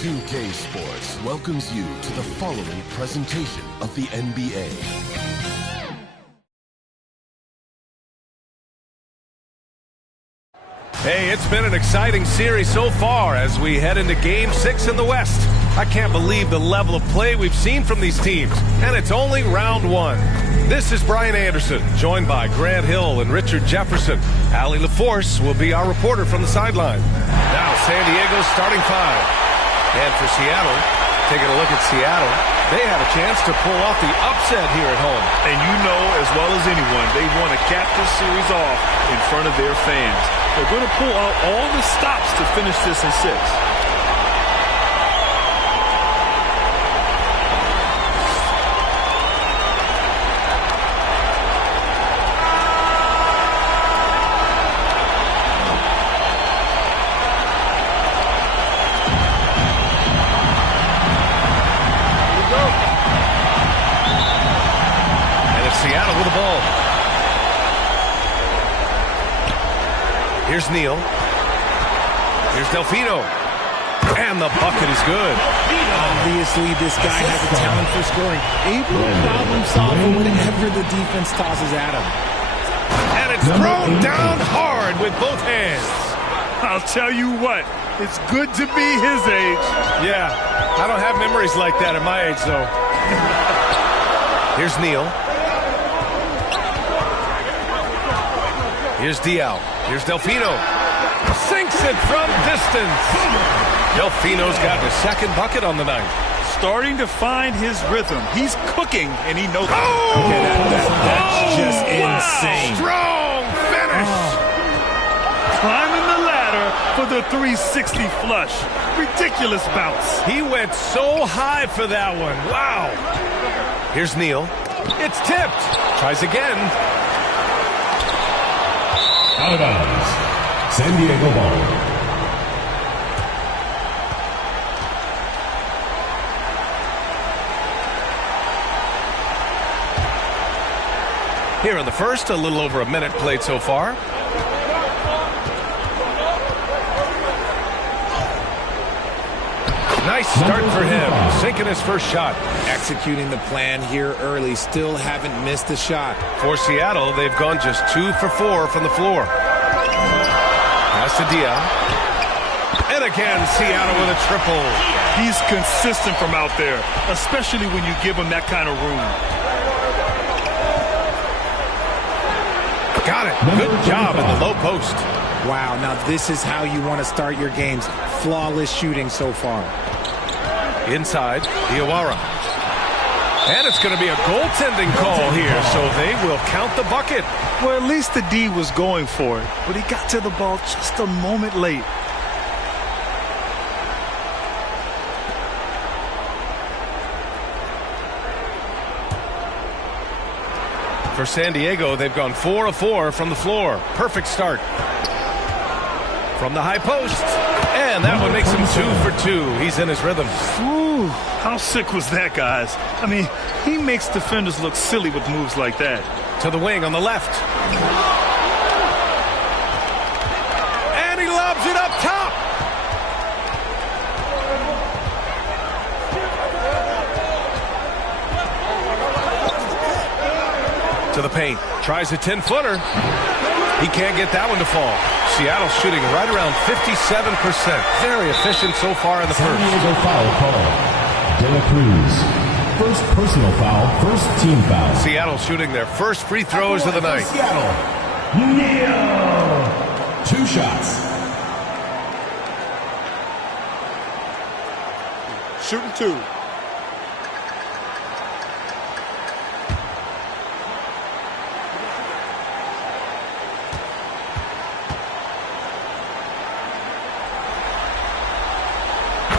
2K Sports welcomes you to the following presentation of the NBA. Hey, it's been an exciting series so far as we head into Game 6 in the West. I can't believe the level of play we've seen from these teams, and it's only round one. This is Brian Anderson, joined by Grant Hill and Richard Jefferson. Allie LaForce will be our reporter from the sideline. Now San Diego's starting five. And for Seattle, taking a look at Seattle, they have a chance to pull off the upset here at home. And you know as well as anyone, they want to cap this series off in front of their fans. They're going to pull out all the stops to finish this in 6. Seattle with the ball. Here's Neal. Here's Delfino. And the bucket is good. Obviously, this guy has a talent for scoring. Able to problem solve for whatever the defense tosses at him. And it's thrown down hard with both hands. I'll tell you what, it's good to be his age. Yeah, I don't have memories like that at my age, though. Here's Neal. Here's Diaw. Here's Delfino. Sinks it from distance. Delfino's got his second bucket on the night. Starting to find his rhythm. He's cooking, and he knows it. Oh! Okay, that's just insane. Strong finish. Climbing the ladder for the 360 flush. Ridiculous bounce. He went so high for that one. Wow. Here's Neal. It's tipped. Tries again. Out of bounds. San Diego ball. Here in the first, a little over a minute played so far. Nice start for him, sinking his first shot. Executing the plan here early, still haven't missed a shot. For Seattle, they've gone just 2 for 4 from the floor. Pass to Diaw. And again, Seattle with a triple. He's consistent from out there, especially when you give him that kind of room. Got it. Good job in the low post. Wow, now this is how you want to start your games. Flawless shooting so far. Inside, Diawara. And it's going to be a goaltending call here, so they will count the bucket. Well, at least the D was going for it, but he got to the ball just a moment late. For San Diego, they've gone 4 of 4 from the floor. Perfect start. From the high post. And that one makes him 2 for 2. He's in his rhythm. Ooh, how sick was that, guys? I mean, he makes defenders look silly with moves like that. To the wing on the left. And he lobs it up top. To the paint. Tries a 10-footer. He can't get that one to fall. Seattle shooting right around 57%. Very efficient so far in the San first. Diego foul call. De La Cruz. First personal foul, first team foul. Seattle shooting their first free throws of the night. Seattle. Neal. 2 shots. Shooting 2.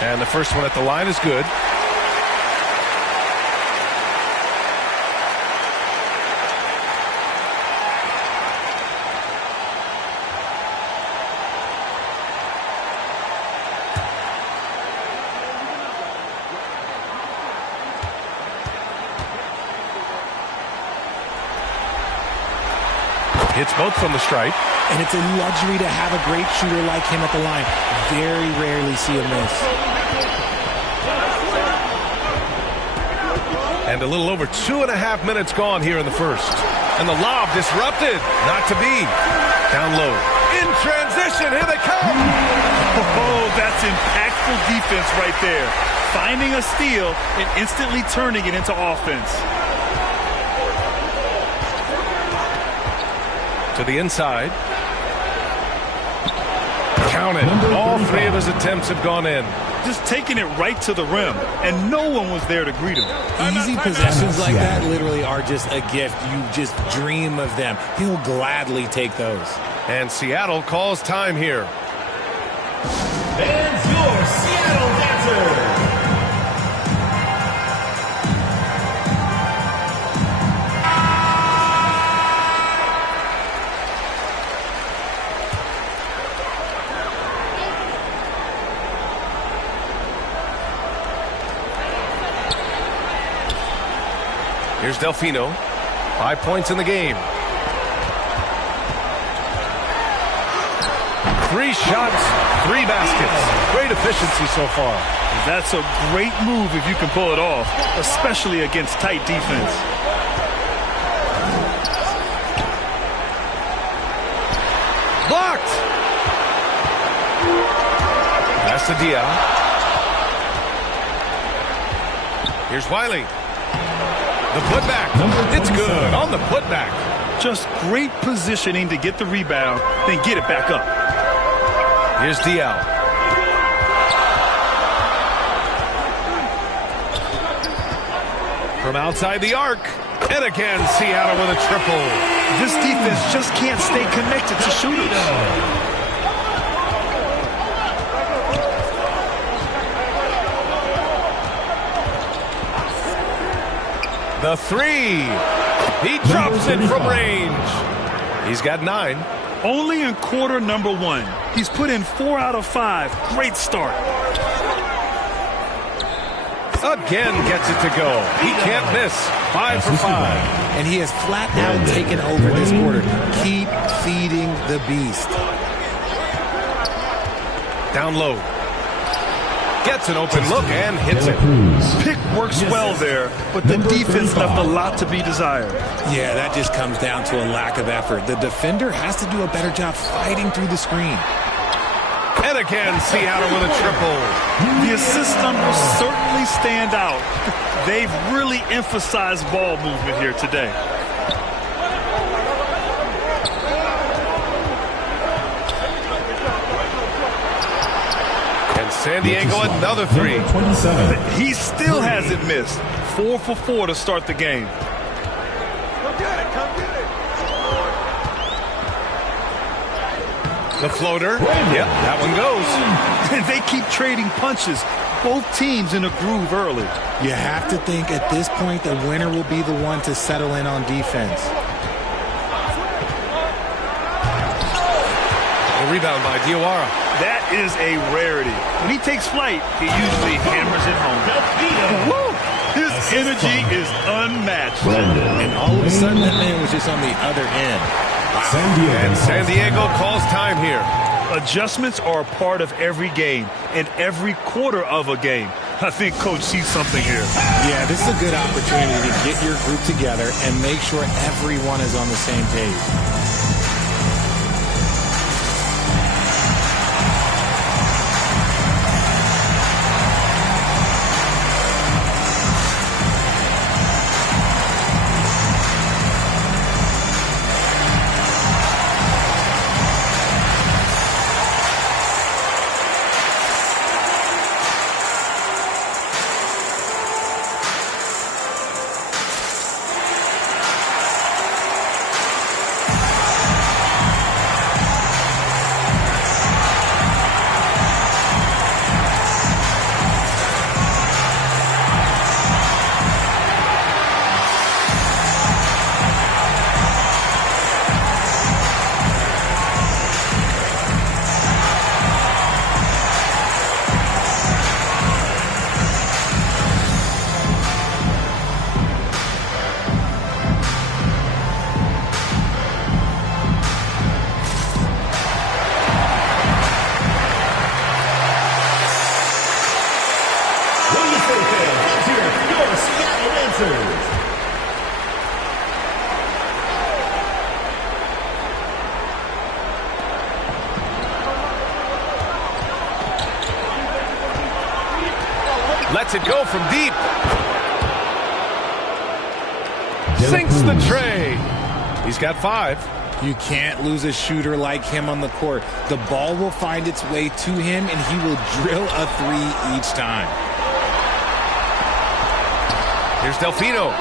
And the first one at the line is good. Hits both from the stripe. And it's a luxury to have a great shooter like him at the line. Very rarely see a miss. And a little over 2.5 minutes gone here in the first. And the lob disrupted. Not to be. Down low. In transition. Here they come. Oh, that's impactful defense right there. Finding a steal and instantly turning it into offense. To the inside. Count it. All three of his attempts have gone in. Just taking it right to the rim, and no one was there to greet him. Easy possessions like that literally are just a gift. You just dream of them. He'll gladly take those. And Seattle calls time here. And your Seattle Dancer. Here's Delfino. 5 points in the game. 3 shots, 3 baskets. Great efficiency so far. That's a great move if you can pull it off, especially against tight defense. Blocked. That's the Diaz. Here's Wiley. The putback. It's good on the putback. Just great positioning to get the rebound, then get it back up. Here's Diaz. From outside the arc. And again, Seattle with a triple. This defense just can't stay connected to shooters. The 3. He drops it from range. He's got 9. Only in quarter number 1. He's put in 4 out of 5. Great start. Again gets it to go. He can't miss. 5 for 5. And he has flat out taken over this quarter. Keep feeding the beast. Down low. Gets an open look and hits it. Pick works well there, but the defense left a lot to be desired. Yeah, that just comes down to a lack of effort. The defender has to do a better job fighting through the screen. And again, Seattle with a triple. The assist numbers certainly stand out. They've really emphasized ball movement here today. San Diego another 3. He still hasn't missed. 4 for 4 to start the game. Come get it, come get it. The floater. Yep, that one goes. They keep trading punches. Both teams in a groove early. You have to think at this point the winner will be the one to settle in on defense. The rebound by Diawara. That is a rarity. When he takes flight, he usually hammers it home. Woo! His energy is unmatched. And all of a sudden, that man was just on the other end. Wow. And San Diego calls time here. Adjustments are a part of every game and every quarter of a game. I think Coach sees something here. Yeah, this is a good opportunity to get your group together and make sure everyone is on the same page. Lets it go from deep. Sinks the tray. He's got 5. You can't lose a shooter like him on the court. The ball will find its way to him, and he will drill a 3 each time. Here's Delfino.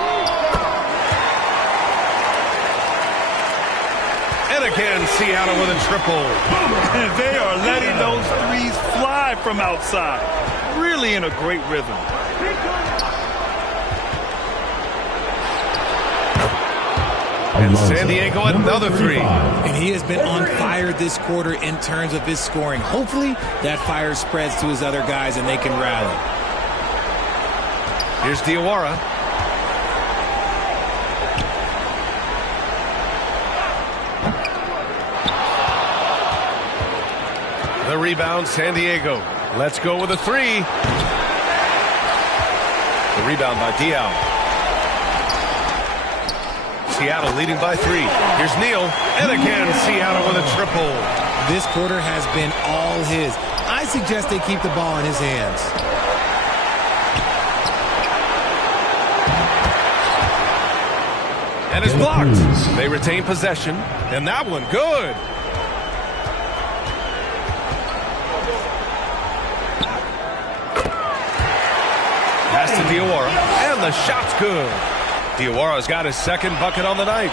And again, Seattle with a triple. And they are letting those threes fly from outside. Really in a great rhythm. And San Diego another 3. And he has been on fire this quarter in terms of his scoring. Hopefully that fire spreads to his other guys and they can rally. Here's Diawara. The rebound, San Diego. Let's go with a 3. The rebound by Diaw. Seattle leading by 3. Here's Neal. And again, Seattle with a triple. This quarter has been all his. I suggest they keep the ball in his hands. And it's blocked. They retain possession. And that one, good. Pass to Diawara. And the shot's good. Diawara's got his second bucket on the night.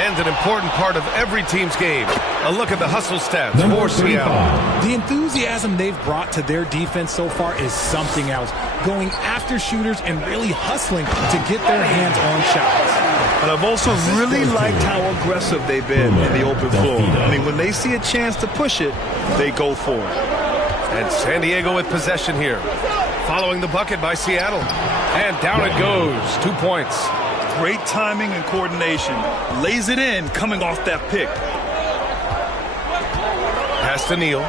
And an important part of every team's game. A look at the hustle stats for Seattle. The enthusiasm they've brought to their defense so far is something else. Going after shooters and really hustling to get their hands on shots. And I've also really liked how aggressive they've been in the open floor. I mean, when they see a chance to push it, they go for it. And San Diego with possession here. Following the bucket by Seattle. And down it goes. 2 points. Great timing and coordination. Lays it in coming off that pick. Pass to Neal.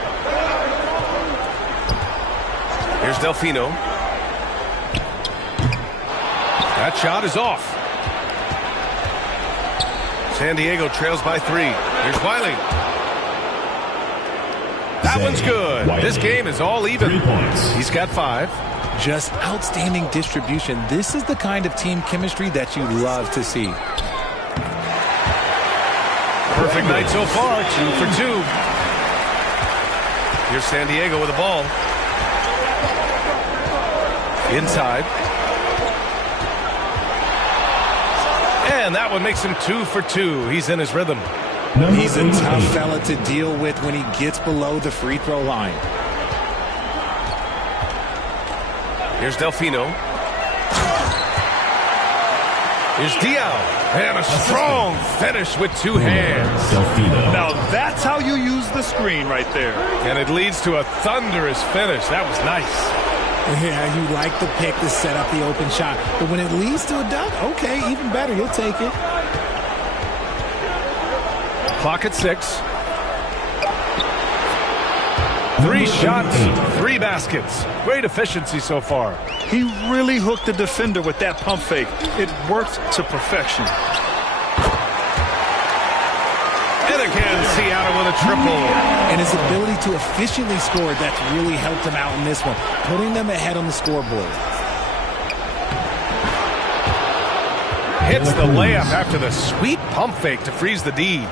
Here's Delfino. That shot is off. San Diego trails by 3. Here's Wiley. That one's good. This game is all even. 3 points. He's got 5. Just outstanding distribution. This is the kind of team chemistry that you love to see. Perfect night so far. 2 for 2. Here's San Diego with the ball. Inside. And that one makes him 2 for 2. He's in his rhythm. He's a tough fella to deal with when he gets below the free throw line. Here's Delfino. Here's Diaw. And a strong finish with 2 hands. Delfino. Now that's how you use the screen right there. And it leads to a thunderous finish. That was nice. Yeah, you like the pick to set up the open shot. But when it leads to a dunk, okay, even better. You'll take it. Clock at 6. 3 shots, 3 baskets. Great efficiency so far. He really hooked the defender with that pump fake. It worked to perfection. And again, Seattle with a triple. And his ability to efficiently score, that's really helped him out in this one, putting them ahead on the scoreboard. Hits the layup after the sweet pump fake to freeze the D.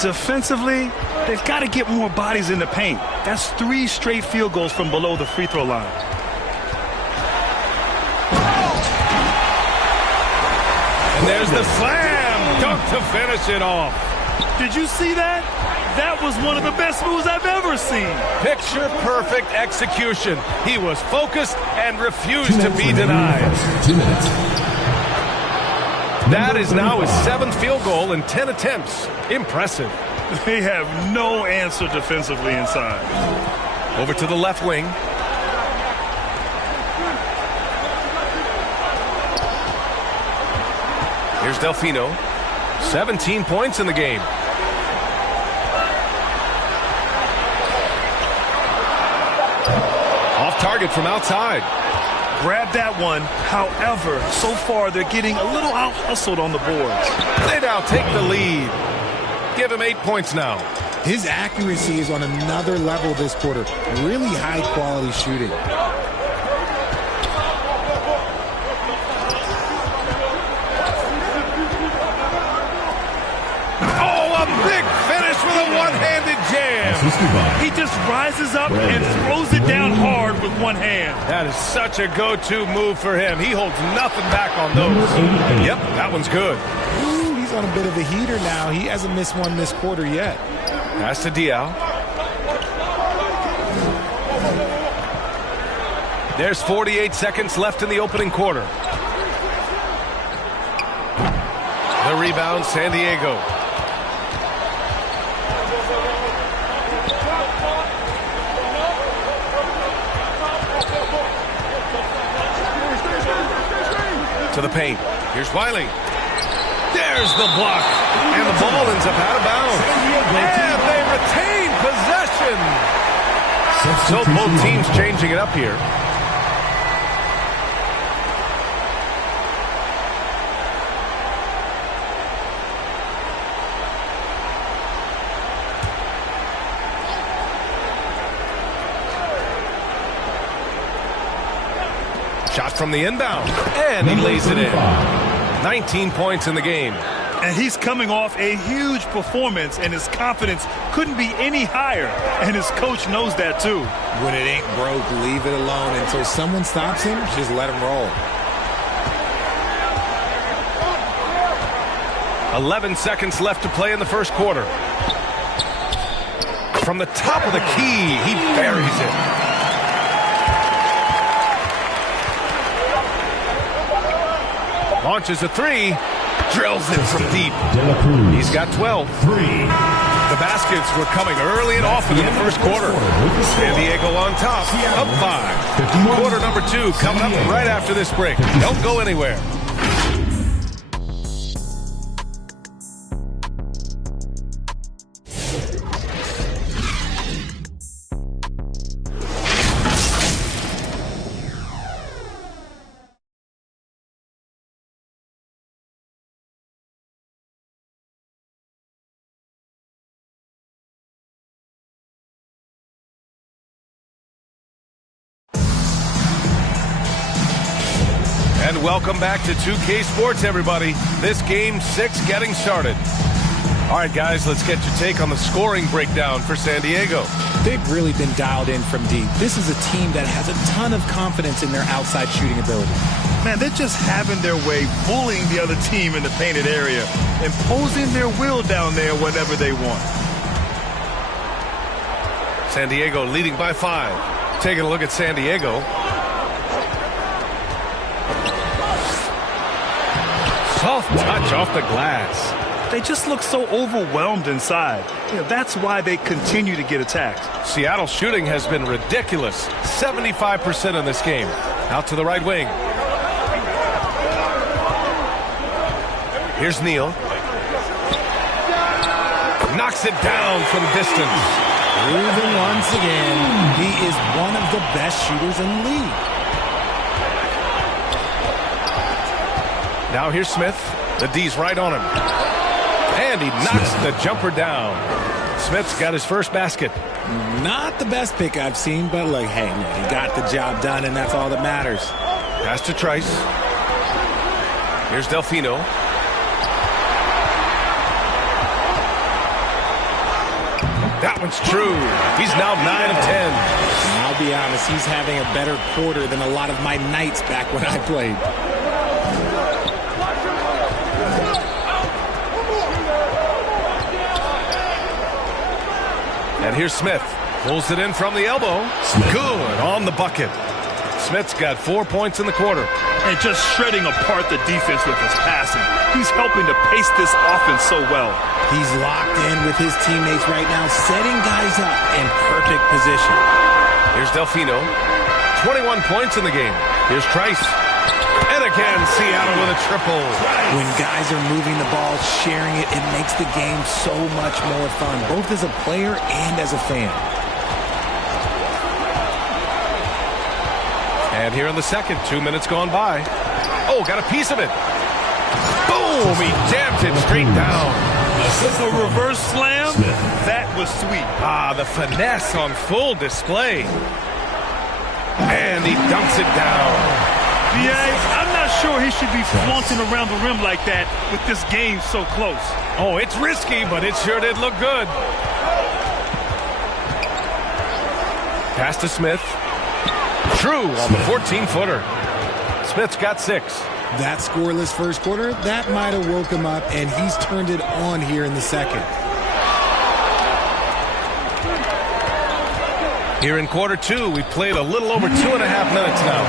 Defensively, they've got to get more bodies in the paint. That's 3 straight field goals from below the free throw line. And there's the slam dunk to finish it off. Did you see that? That was one of the best moves I've ever seen. Picture perfect execution. He was focused and refused to be denied. 2 minutes. That is now his 7th field goal in 10 attempts. Impressive. They have no answer defensively inside. Over to the left wing. Here's Delfino. 17 points in the game. Off target from outside. Grab that one. However, so far they're getting a little out-hustled on the boards. They now take the lead. Give him 8 points now. His accuracy is on another level this quarter. Really high-quality shooting. He just rises up and throws it down hard with one hand. That is such a go-to move for him. He holds nothing back on those. Yep, that one's good. Ooh, he's on a bit of a heater now. He hasn't missed one this quarter yet. Pass to Diao. There's 48 seconds left in the opening quarter. The rebound, San Diego. To the paint. Here's Wiley. There's the block. And the ball ends up out of bounds. And they retain possession. So both teams changing it up here. Shot from the inbound, and he lays it in. 19 points in the game. And he's coming off a huge performance, and his confidence couldn't be any higher. And his coach knows that, too. When it ain't broke, leave it alone. Until someone stops him, just let him roll. 11 seconds left to play in the first quarter. From the top of the key, he buries it. Launches a three, drills it from deep. He's got 12. The baskets were coming early and often in the first quarter. San Diego on top, up 5. Quarter number 2 coming up right after this break. Don't go anywhere. And welcome back to 2K Sports, everybody. This Game 6 getting started. All right, guys, let's get your take on the scoring breakdown for San Diego. They've really been dialed in from deep. This is a team that has a ton of confidence in their outside shooting ability. Man, they're just having their way, bullying the other team in the painted area, imposing their will down there whenever they want. San Diego leading by 5. Taking a look at San Diego. Soft touch off the glass. They just look so overwhelmed inside. That's why they continue to get attacked. Seattle's shooting has been ridiculous. 75% in this game. Out to the right wing. Here's Neal. Knocks it down from distance. Proven once again, he is one of the best shooters in the league. Now here's Smith. The D's right on him. And he knocks the jumper down. Smith's got his first basket. Not the best pick I've seen, but look, hey, he got the job done, and that's all that matters. Pass to Trice. Here's Delfino. That one's true. He's now 9 of 10. And I'll be honest, he's having a better quarter than a lot of my nights back when I played. And here's Smith. Pulls it in from the elbow. Good on the bucket. Smith's got 4 points in the quarter. And just shredding apart the defense with his passing. He's helping to pace this offense so well. He's locked in with his teammates right now, setting guys up in perfect position. Here's Delfino. 21 points in the game. Here's Trice. And again, Seattle with a triple. When guys are moving the ball, sharing it, it makes the game so much more fun, both as a player and as a fan. And here in the second, 2 minutes gone by. Oh, got a piece of it. Boom! He jams it straight down. A reverse slam? That was sweet. Ah, the finesse on full display. And he dunks it down. Yeah, I'm not sure he should be flaunting around the rim like that with this game so close. Oh, it's risky, but it sure did look good. Pass to Smith. True on the 14-footer. Smith's got 6. That scoreless first quarter, that might have woke him up, and he's turned it on here in the second. Here in quarter 2, we played a little over 2.5 minutes now.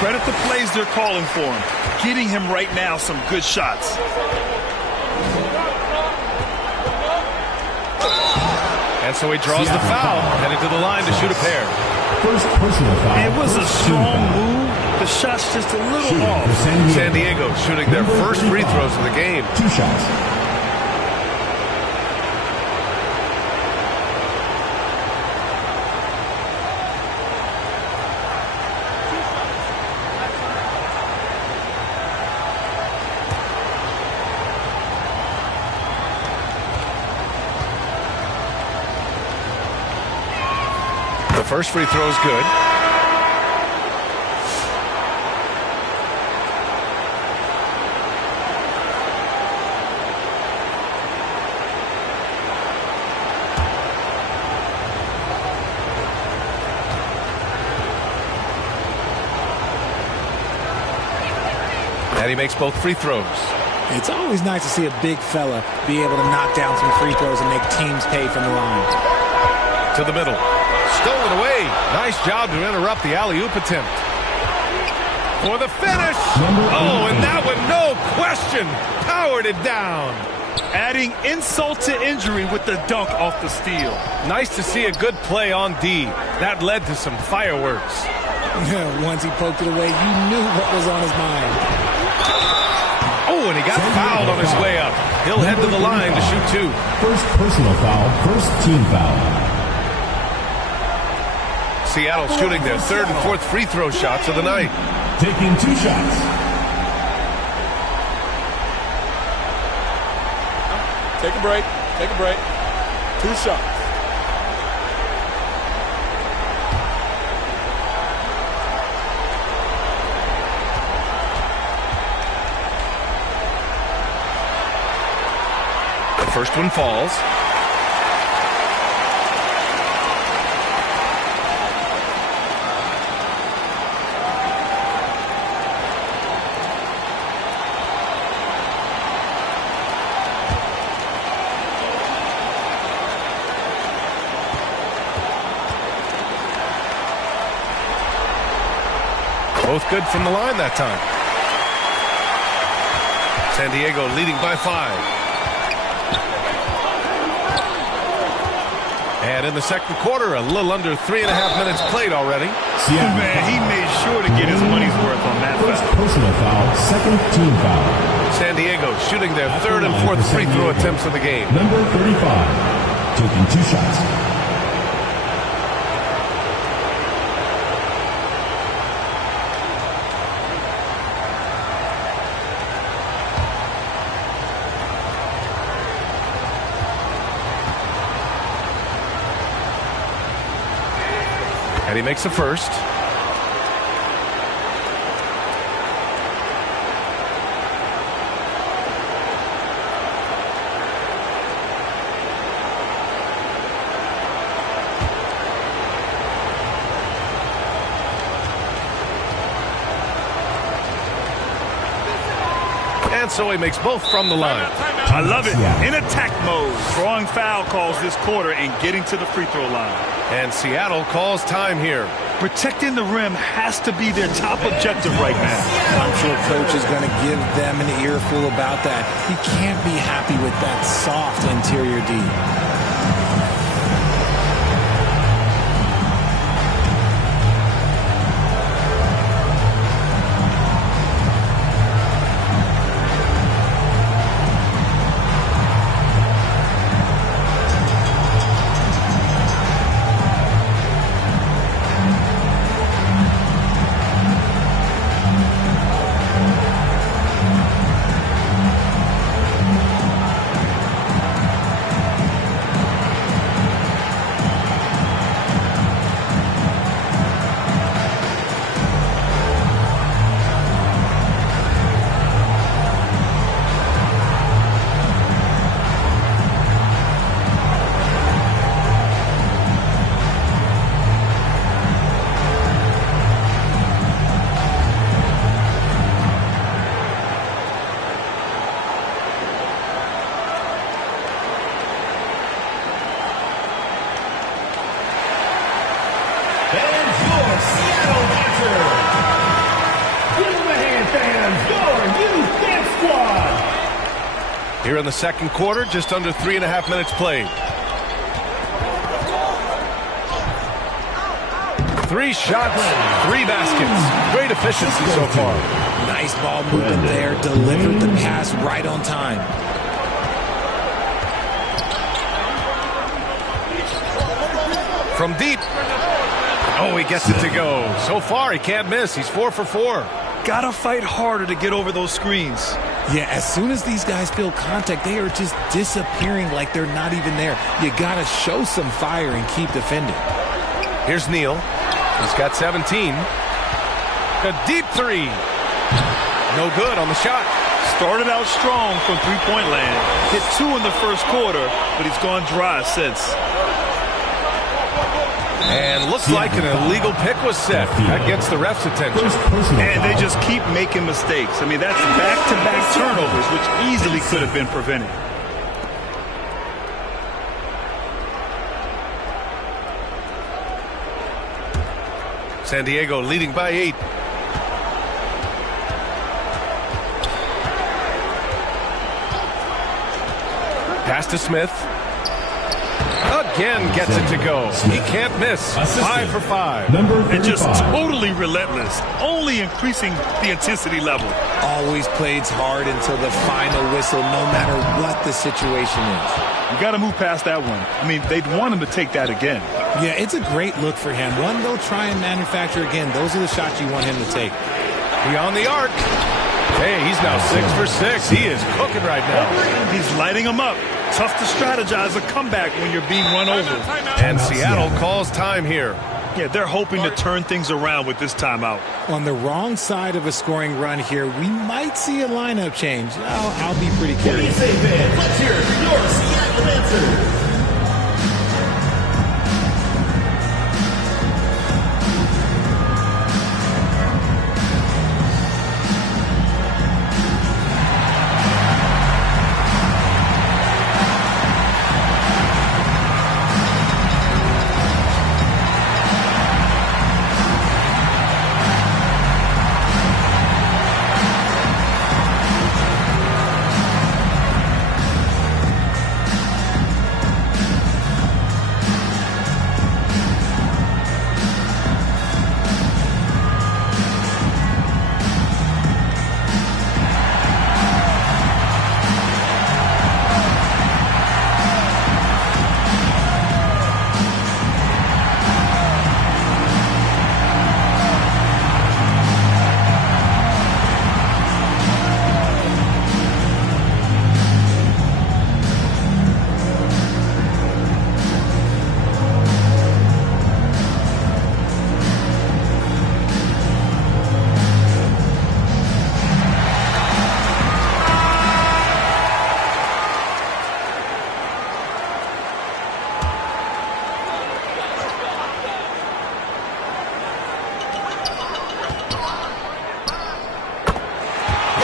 Credit the plays they're calling for him. Getting him right now some good shots. And so he draws the foul, heading to the line to shoot a pair. First personal foul. It was a strong move. The shot's just a little off. San Diego shooting their first free throws of the game. 2 shots. The first free throw is good. And he makes both free throws. It's always nice to see a big fella be able to knock down some free throws and make teams pay from the line. To the middle. Stolen away. Nice job to interrupt the alley-oop attempt. For the finish. Oh, and that one, no question, powered it down. Adding insult to injury with the dunk off the steal. Nice to see a good play on D. That led to some fireworks. Once he poked it away, you knew what was on his mind. Oh, and he got fouled on his way up. He'll head to the line to shoot 2. First personal foul, first team foul. Seattle shooting their 3rd and 4th free throw shots of the night. Taking 2 shots. Take a break. Take a break. 2 shots. The first one falls. Both good from the line that time. San Diego leading by 5. And in the second quarter, a little under 3.5 minutes played already. Man, he made sure to get his money's worth on that First foul. personal foul, second team foul. San Diego shooting their 3rd and 4th free throw attempts of the game. Number 35, taking 2 shots. And he makes the first. And so he makes both from the line. I love it. In attack mode. Drawing foul calls this quarter and getting to the free throw line. And Seattle calls time here. Protecting the rim has to be their top objective right now. I'm sure coach is going to give them an earful about that. He can't be happy with that soft interior D. Here in the second quarter, just under 3.5 minutes played. 3 shots, 3 baskets. Great efficiency so far. Nice ball movement there. Delivered the pass right on time. From deep. Oh, he gets it to go. So far, he can't miss. He's 4 for 4. Gotta fight harder to get over those screens. Yeah, as soon as these guys feel contact, they are just disappearing like they're not even there. You gotta show some fire and keep defending. Here's Neal. He's got 17. A deep 3. No good on the shot. Started out strong from three-point land. Hit 2 in the first quarter, but he's gone dry since. And looks like an illegal pick was set. That gets the ref's attention. And they just keep making mistakes. I mean, that's back-to-back turnovers, which easily could have been prevented. San Diego leading by 8. Pass to Smith. Again gets it to go. He can't miss. 5 for 5. And just totally relentless. Only increasing the intensity level. Always plays hard until the final whistle, no matter what the situation is. You got to move past that one. I mean, they'd want him to take that again. Yeah, it's a great look for him. One they'll try and manufacture again. Those are the shots you want him to take. Beyond the arc. Hey, he's now 6 for 6. He is cooking right now. He's lighting them up. Tough to strategize a comeback when you're being run over. And Seattle calls time here. Yeah, they're hoping to turn things around with this timeout. On the wrong side of a scoring run here, we might see a lineup change. I'll be pretty curious. Let's hear it for your Seattle answer.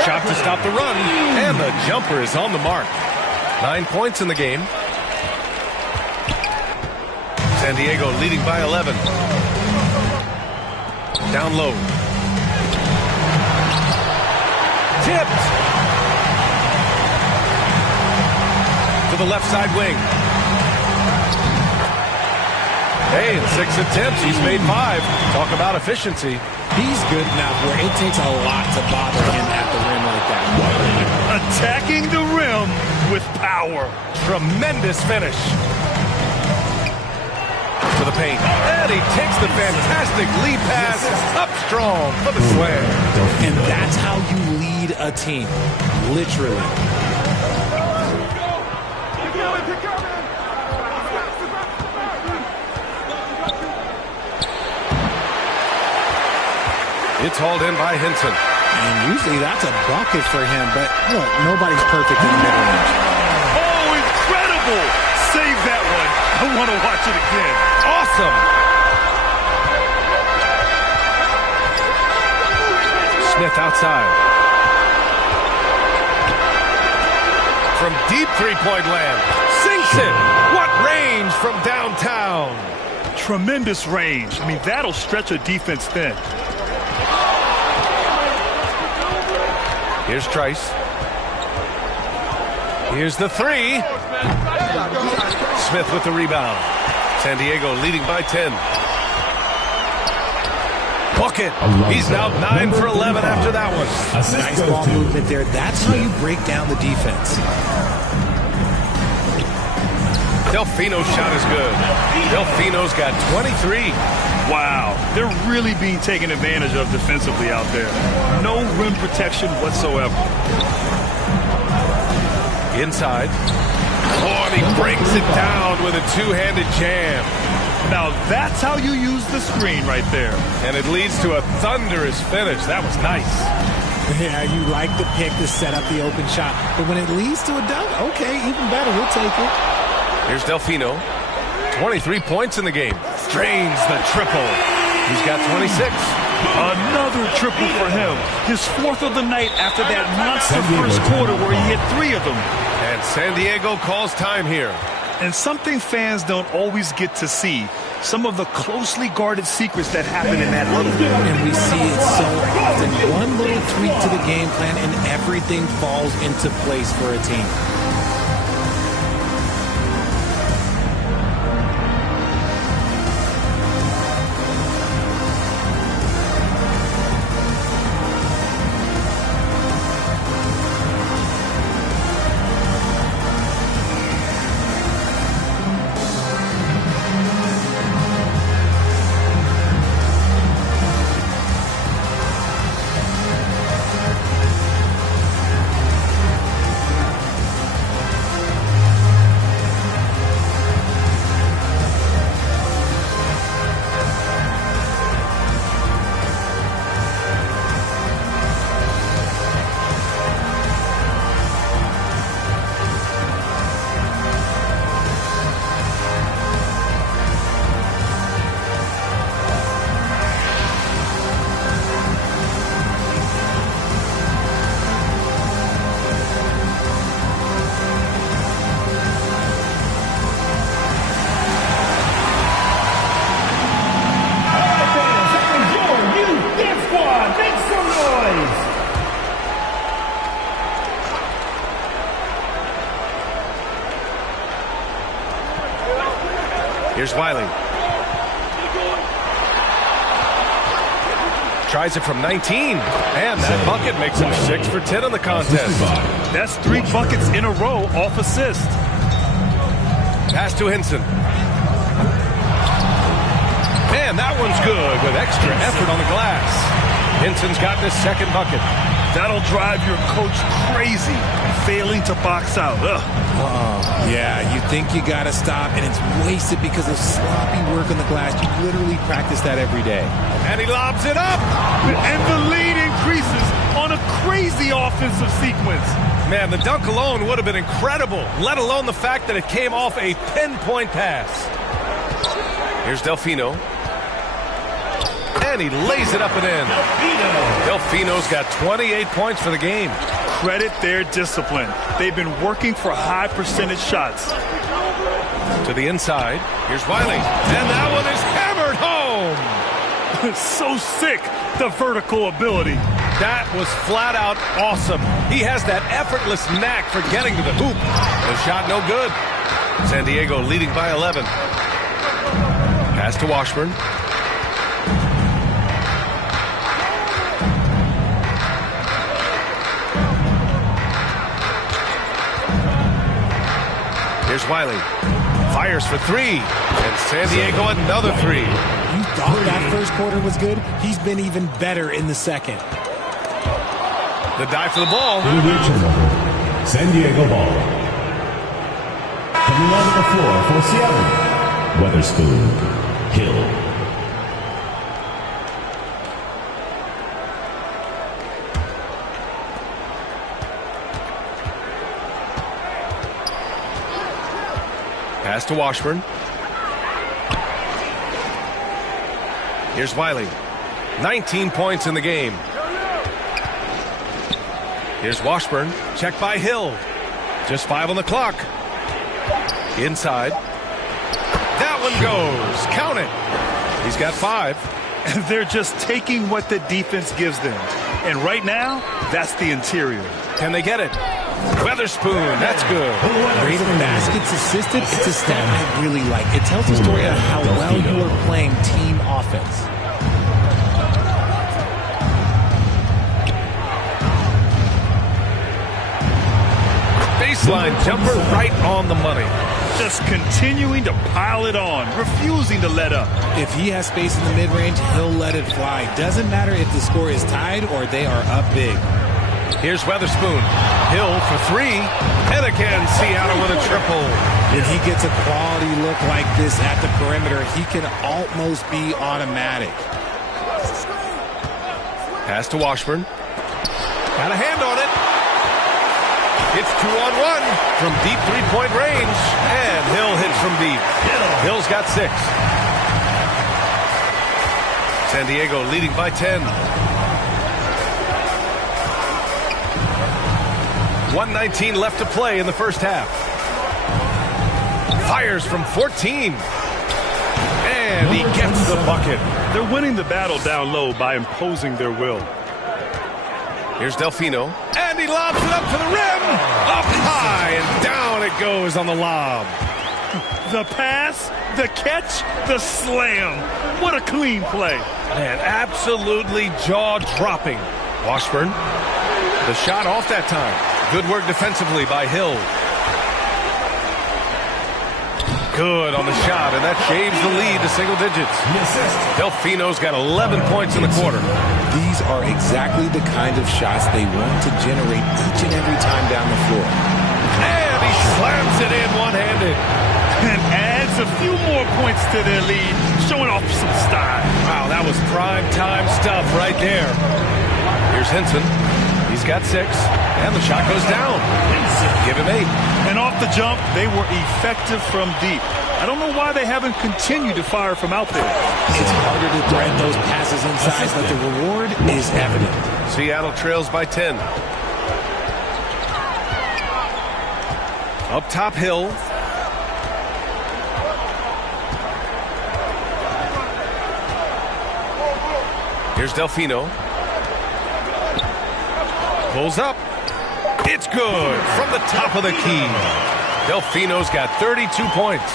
Shot to stop the run, and the jumper is on the mark. 9 points in the game. San Diego leading by 11. Down low. Tipped. To the left side wing. Hey, in 6 attempts, he's made 5. Talk about efficiency. He's good enough where it takes a lot to bother him at the rim like that. Attacking the rim with power. Tremendous finish. To the paint. And he takes the fantastic lead pass up strong for the slam. And that's how you lead a team. Literally. It's hauled in by Hinton. And usually that's a bucket for him, but look, nobody's perfect in the mid-range. Oh, incredible! Save that one. I want to watch it again. Awesome! Smith outside. From deep three-point land. Sinks it! What range from downtown! Tremendous range. I mean, that'll stretch a defense thin. Here's Trice. Here's the three. Smith with the rebound. San Diego leading by 10. Bucket. He's now 9 for 11 after that one. Nice ball movement there. That's how you break down the defense. Delfino's shot is good. Delfino's got 23. Wow, they're really being taken advantage of defensively out there. No rim protection whatsoever. Inside. Oh, and he breaks it down with a two-handed jam. Now that's how you use the screen right there. And it leads to a thunderous finish. That was nice. Yeah, you like the pick to set up the open shot. But when it leads to a dunk, okay, even better. We'll take it. Here's Delfino. 23 points in the game. Drains the triple. He's got 26. Another triple for him. His fourth of the night after that monster first quarter where he hit 3 of them. And San Diego calls time here. And something fans don't always get to see. Some of the closely guarded secrets that happen in that huddle. And we see it so often. One little tweak to the game plan and everything falls into place for a team. Here's Wiley. Tries it from 19. And that bucket makes him 6 for 10 on the contest. That's 3 buckets in a row off assist. Pass to Henson. And that one's good with extra effort on the glass. Henson's gotten his second bucket. That'll drive your coach crazy, failing to box out. Yeah, you think you got to stop, and it's wasted because of sloppy work on the glass. You literally practice that every day. And he lobs it up. And the lead increases on a crazy offensive sequence. Man, the dunk alone would have been incredible, let alone the fact that it came off a pinpoint pass. Here's Delfino. And he lays it up and in. Delfino's got 28 points for the game. Credit their discipline. They've been working for high percentage shots. To the inside. Here's Wiley. And that one is hammered home. So sick, the vertical ability. That was flat out awesome. He has that effortless knack for getting to the hoop. The shot no good. San Diego leading by 11. Pass to Washburn. Here's Wiley. Fires for 3. And San Diego another 3. You thought that first quarter was good? He's been even better in the second. The dive for the ball. San Diego ball. Coming onto the floor for Seattle. Weatherspoon, Hill. Pass to Washburn. Here's Wiley. 19 points in the game. Here's Washburn. Checked by Hill. Just 5 on the clock. Inside. That one goes. Count it. He's got 5. And they're just taking what the defense gives them. And right now, that's the interior. Can they get it? Weatherspoon, that's good. Rate of baskets assisted, it's a stat I really like. It tells the story of how well you are playing team offense. Baseline jumper right on the money. Just continuing to pile it on, refusing to let up. If he has space in the mid-range, he'll let it fly. Doesn't matter if the score is tied or they are up big. Here's Weatherspoon. Hill for three. And again, Seattle with a triple. When he gets a quality look like this at the perimeter, he can almost be automatic. Pass to Washburn. Got a hand on it. It's 2-on-1 from deep three-point range. And Hill hits from deep. Hill's got 6. San Diego leading by 10. 1:19 left to play in the first half. Fires from 14. And he gets the bucket. They're winning the battle down low by imposing their will. Here's Delfino. And he lobs it up to the rim. Up high and down it goes on the lob. The pass, the catch, the slam. What a clean play. And absolutely jaw-dropping. Washburn. The shot off that time. Good work defensively by Hill. Good on the shot, and that shaves the lead to single digits. Delfino's got 11 points in the quarter. These are exactly the kind of shots they want to generate each and every time down the floor. And he slams it in one-handed. And adds a few more points to their lead, showing off some style. Wow, that was prime-time stuff right there. Here's Henson. He's got 6, and the shot goes down. Give him 8. And off the jump, they were effective from deep. I don't know why they haven't continued to fire from out there. It's harder to thread those passes inside, but the reward is evident. Seattle trails by 10. Up top, Hill. Here's Delfino. Pulls up. It's good from the top of the key. Delfino's got 32 points.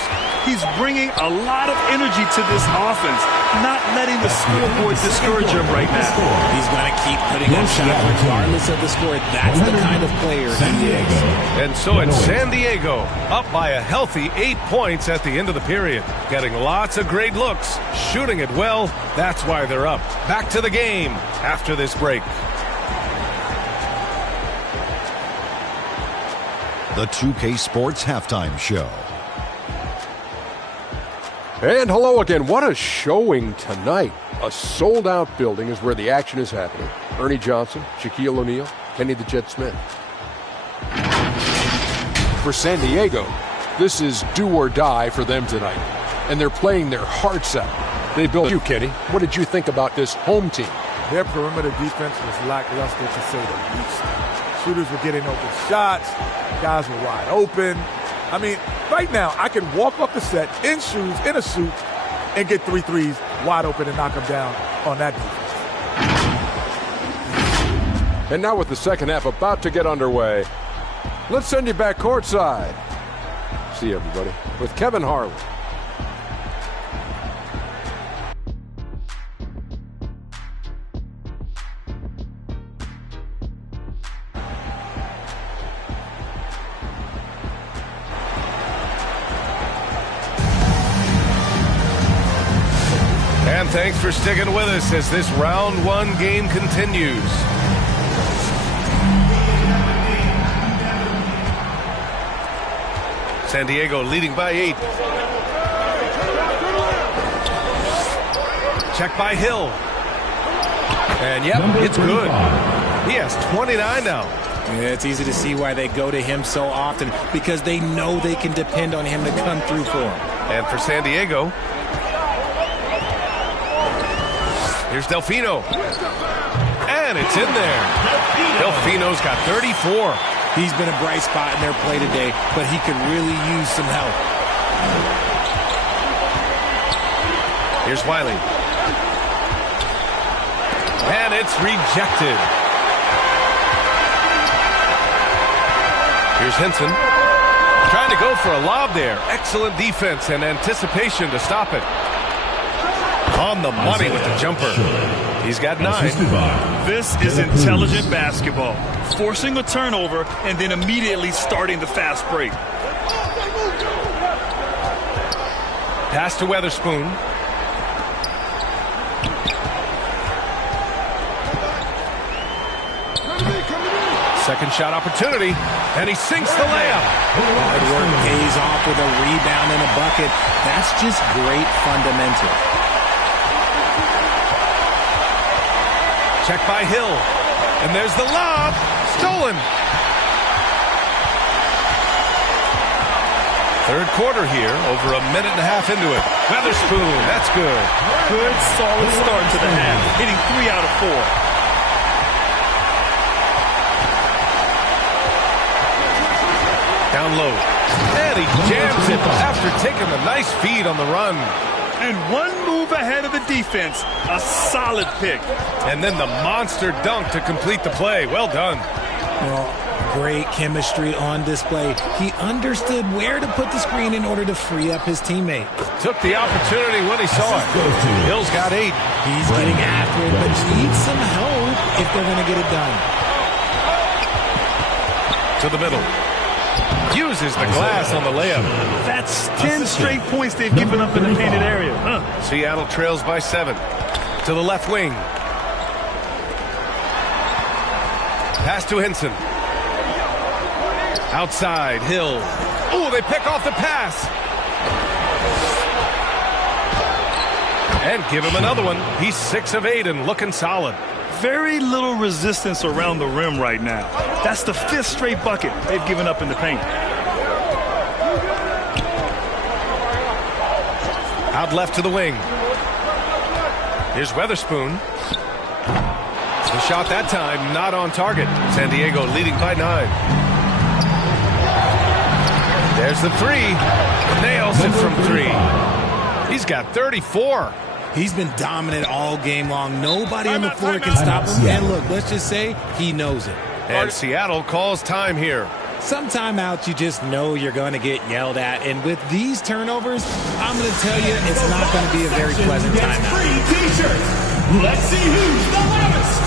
He's bringing a lot of energy to this offense, not letting the scoreboard discourage him right now. He's going to keep putting up shots regardless of the score. That's the kind of player he is. And so it's San Diego up by a healthy 8 points at the end of the period. Getting lots of great looks, shooting it well. That's why they're up. Back to the game after this break. The 2K Sports Halftime Show. And hello again. What a showing tonight. A sold-out building is where the action is happening. Ernie Johnson, Shaquille O'Neal, Kenny the Jet Smith. For San Diego, this is do or die for them tonight. And they're playing their hearts out. They built you, Kenny. What did you think about this home team? Their perimeter defense was lackluster, to say the least. Shooters were getting open shots. Guys were wide open. I mean, right now, I can walk up the set in shoes, in a suit, and get 3 threes wide open and knock them down on that defense. And now with the second half about to get underway, let's send you back courtside. See everybody with Kevin Harlan. And thanks for sticking with us as this round 1 game continues. San Diego leading by 8. Check by Hill. And yep, it's good. He has 29 now. Yeah, it's easy to see why they go to him so often, because they know they can depend on him to come through for them. And for San Diego, here's Delfino. And it's in there. Delfino's got 34. He's been a bright spot in their play today, but he could really use some help. Here's Wiley. And it's rejected. Here's Henson. Trying to go for a lob there. Excellent defense and anticipation to stop it. On the money with the jumper. He's got 9. This is intelligent basketball. Forcing a turnover and then immediately starting the fast break. Pass to Weatherspoon. Second shot opportunity, and he sinks the layup. Hard work pays off with a rebound and a bucket. That's just great fundamental. Check by Hill, and there's the lob. Stolen. Third quarter here, over a minute and a half into it. Weatherspoon, that's good. Good, solid start to the half, hitting 3 out of 4. Down low. And he jams it after taking a nice feed on the run. And one move ahead of the defense. A solid pick. And then the monster dunk to complete the play. Well done. Well, great chemistry on display. He understood where to put the screen in order to free up his teammate. Took the opportunity when he saw it. Hill's got 8. He's getting after it, but needs some help if they're going to get it done. To the middle. Uses the glass on the layup. That's 10 straight points they've given up in the painted area. Seattle trails by 7. To the left wing. Pass to Henson. Outside, Hill. Oh, they pick off the pass. And give him another one. He's 6 of 8 and looking solid. Very little resistance around the rim right now. That's the 5th straight bucket they've given up in the paint. Out left to the wing. Here's Weatherspoon. The shot that time not on target. San Diego leading by 9. There's the 3. Nails it from 3. He's got 34. He's been dominant all game long. Nobody on the floor can stop him. And look, let's just say he knows it. And Seattle calls time here. Some timeouts you just know you're going to get yelled at. And with these turnovers, I'm going to tell you it's not going to be a very pleasant timeout. Free t-shirt. Let's see who's the loudest.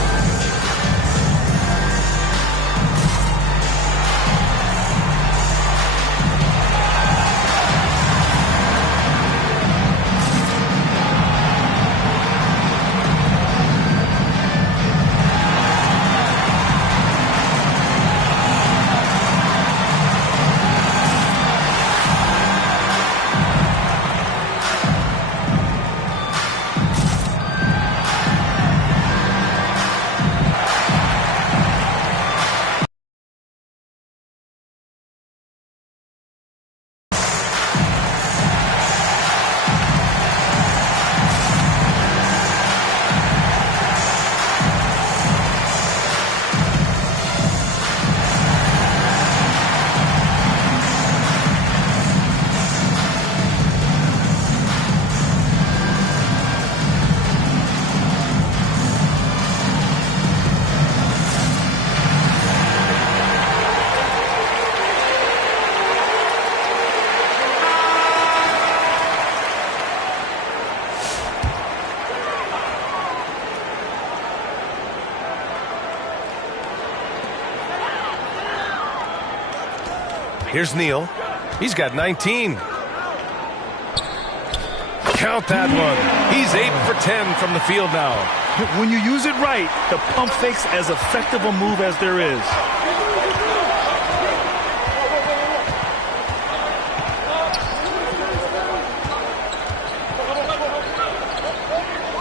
Here's Neal. He's got 19. Count that one. He's 8 for 10 from the field now. When you use it right, the pump fake's as effective a move as there is.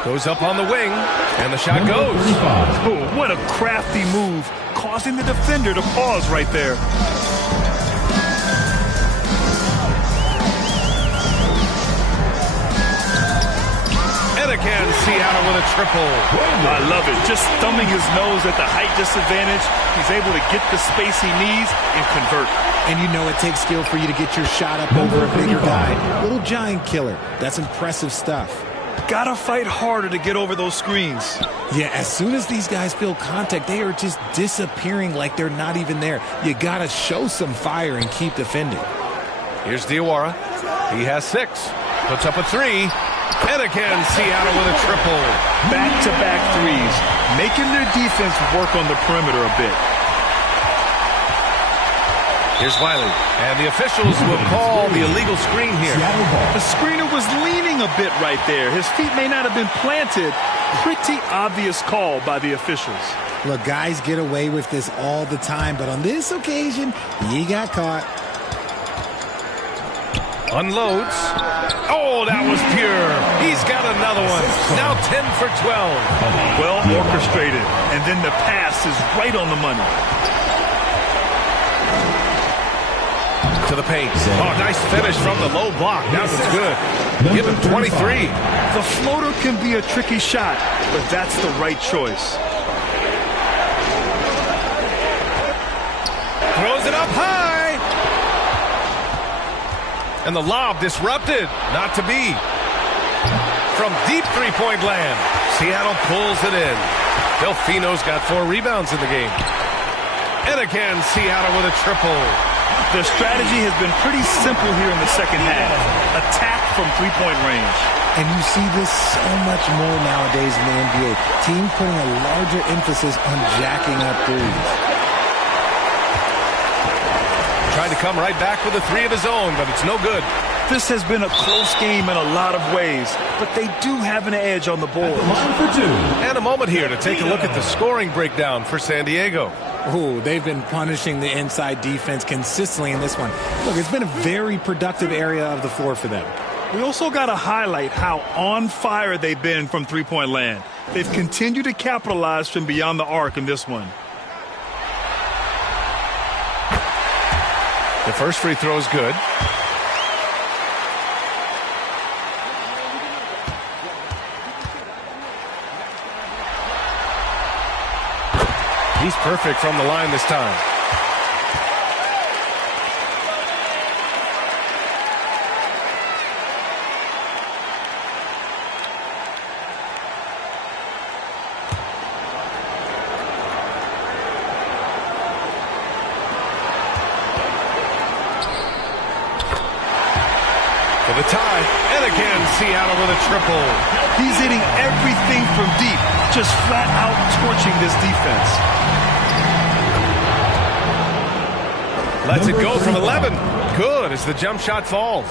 Goes up on the wing, and the shot goes. Oh, what a crafty move, causing the defender to pause right there. And again, Seattle with a triple. I love it. Just thumbing his nose at the height disadvantage. He's able to get the space he needs and convert. And you know it takes skill for you to get your shot up over a bigger guy. Little giant killer. That's impressive stuff. Gotta fight harder to get over those screens. Yeah, as soon as these guys feel contact, they are just disappearing like they're not even there. You gotta show some fire and keep defending. Here's Diawara. He has 6. Puts up a 3. And again, Seattle with a triple. Back-to-back threes, making their defense work on the perimeter a bit. Here's Wiley. And the officials will call the illegal screen here. The screener was leaning a bit right there. His feet may not have been planted. Pretty obvious call by the officials. Look, guys get away with this all the time, but on this occasion, he got caught. Unloads. Oh, that was pure. He's got another one. Now 10 for 12. Well orchestrated. And then the pass is right on the money. To the paint. Oh, nice finish from the low block. That was good. Give him 23. The floater can be a tricky shot, but that's the right choice. Throws it up high. And the lob disrupted. Not to be. From deep three-point land, Seattle pulls it in. Delfino's got 4 rebounds in the game. And again, Seattle with a triple. Their strategy has been pretty simple here in the second half. Attack from three-point range. And you see this so much more nowadays in the NBA. Teams putting a larger emphasis on jacking up threes. Tried to come right back with a 3 of his own, but it's no good. This has been a close game in a lot of ways, but they do have an edge on the board. And a moment here to take a look at the scoring breakdown for San Diego. Oh, they've been punishing the inside defense consistently in this one. Look, it's been a very productive area of the floor for them. We also got to highlight how on fire they've been from three-point land. They've continued to capitalize from beyond the arc in this one. The first free throw is good. He's perfect from the line this time. For the tie, and again, Seattle with a triple. He's hitting everything from deep, just flat out torching this defense. Lets it go from 11. Good as the jump shot falls.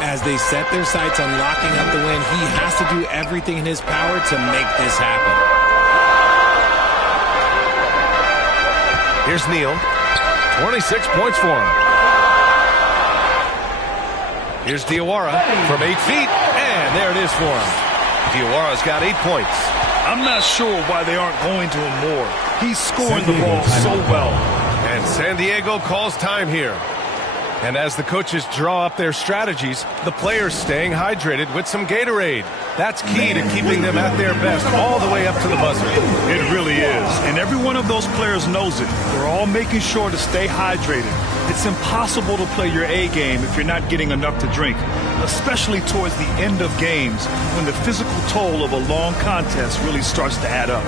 As they set their sights on locking up the win, he has to do everything in his power to make this happen. Here's Neal. 26 points for him. Here's Diawara from 8 feet, and there it is for him. Diawara's got 8 points. I'm not sure why they aren't going to him more. He's scoring the ball so well. And San Diego calls time here. And as the coaches draw up their strategies, the players staying hydrated with some Gatorade. That's key to keeping them at their best all the way up to the buzzer. It really is. And every one of those players knows it. They're all making sure to stay hydrated. It's impossible to play your A game if you're not getting enough to drink, especially towards the end of games when the physical toll of a long contest really starts to add up.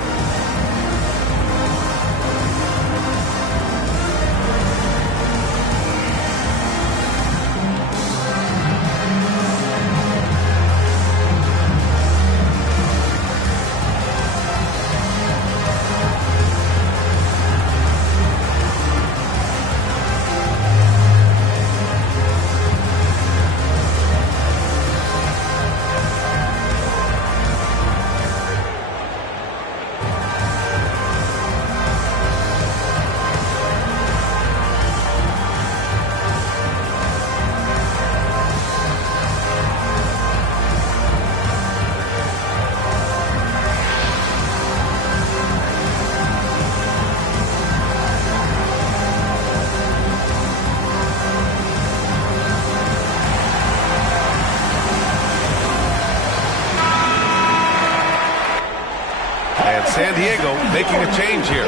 San Diego making a change here.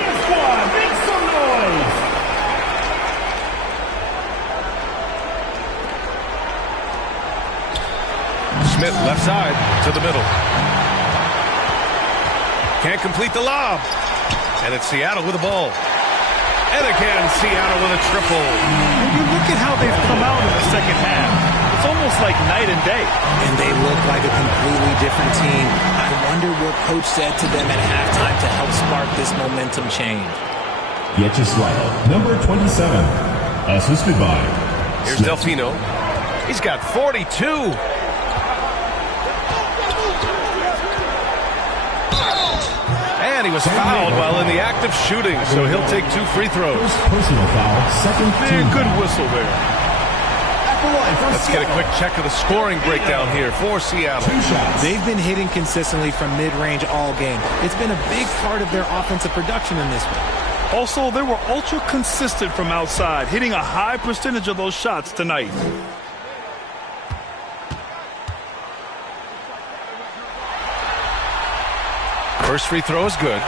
Smith left side. To the middle. Can't complete the lob. And it's Seattle with the ball. And again, Seattle with a triple. When you look at how they've come out in the second half, it's almost like night and day. And they look like a completely different team. I wonder what coach said to them at halftime to help spark this momentum change. Vyacheslav, number 27, assisted by... Here's Delfino. He's got 42. And he was fouled while in the act of shooting, so he'll take 2 free throws. Personal foul, second team. Good whistle there. Let's get a quick check of the scoring breakdown here for Seattle. They've been hitting consistently from mid-range all game. It's been a big part of their offensive production in this one. Also, they were ultra consistent from outside, hitting a high percentage of those shots tonight. First free throw is good.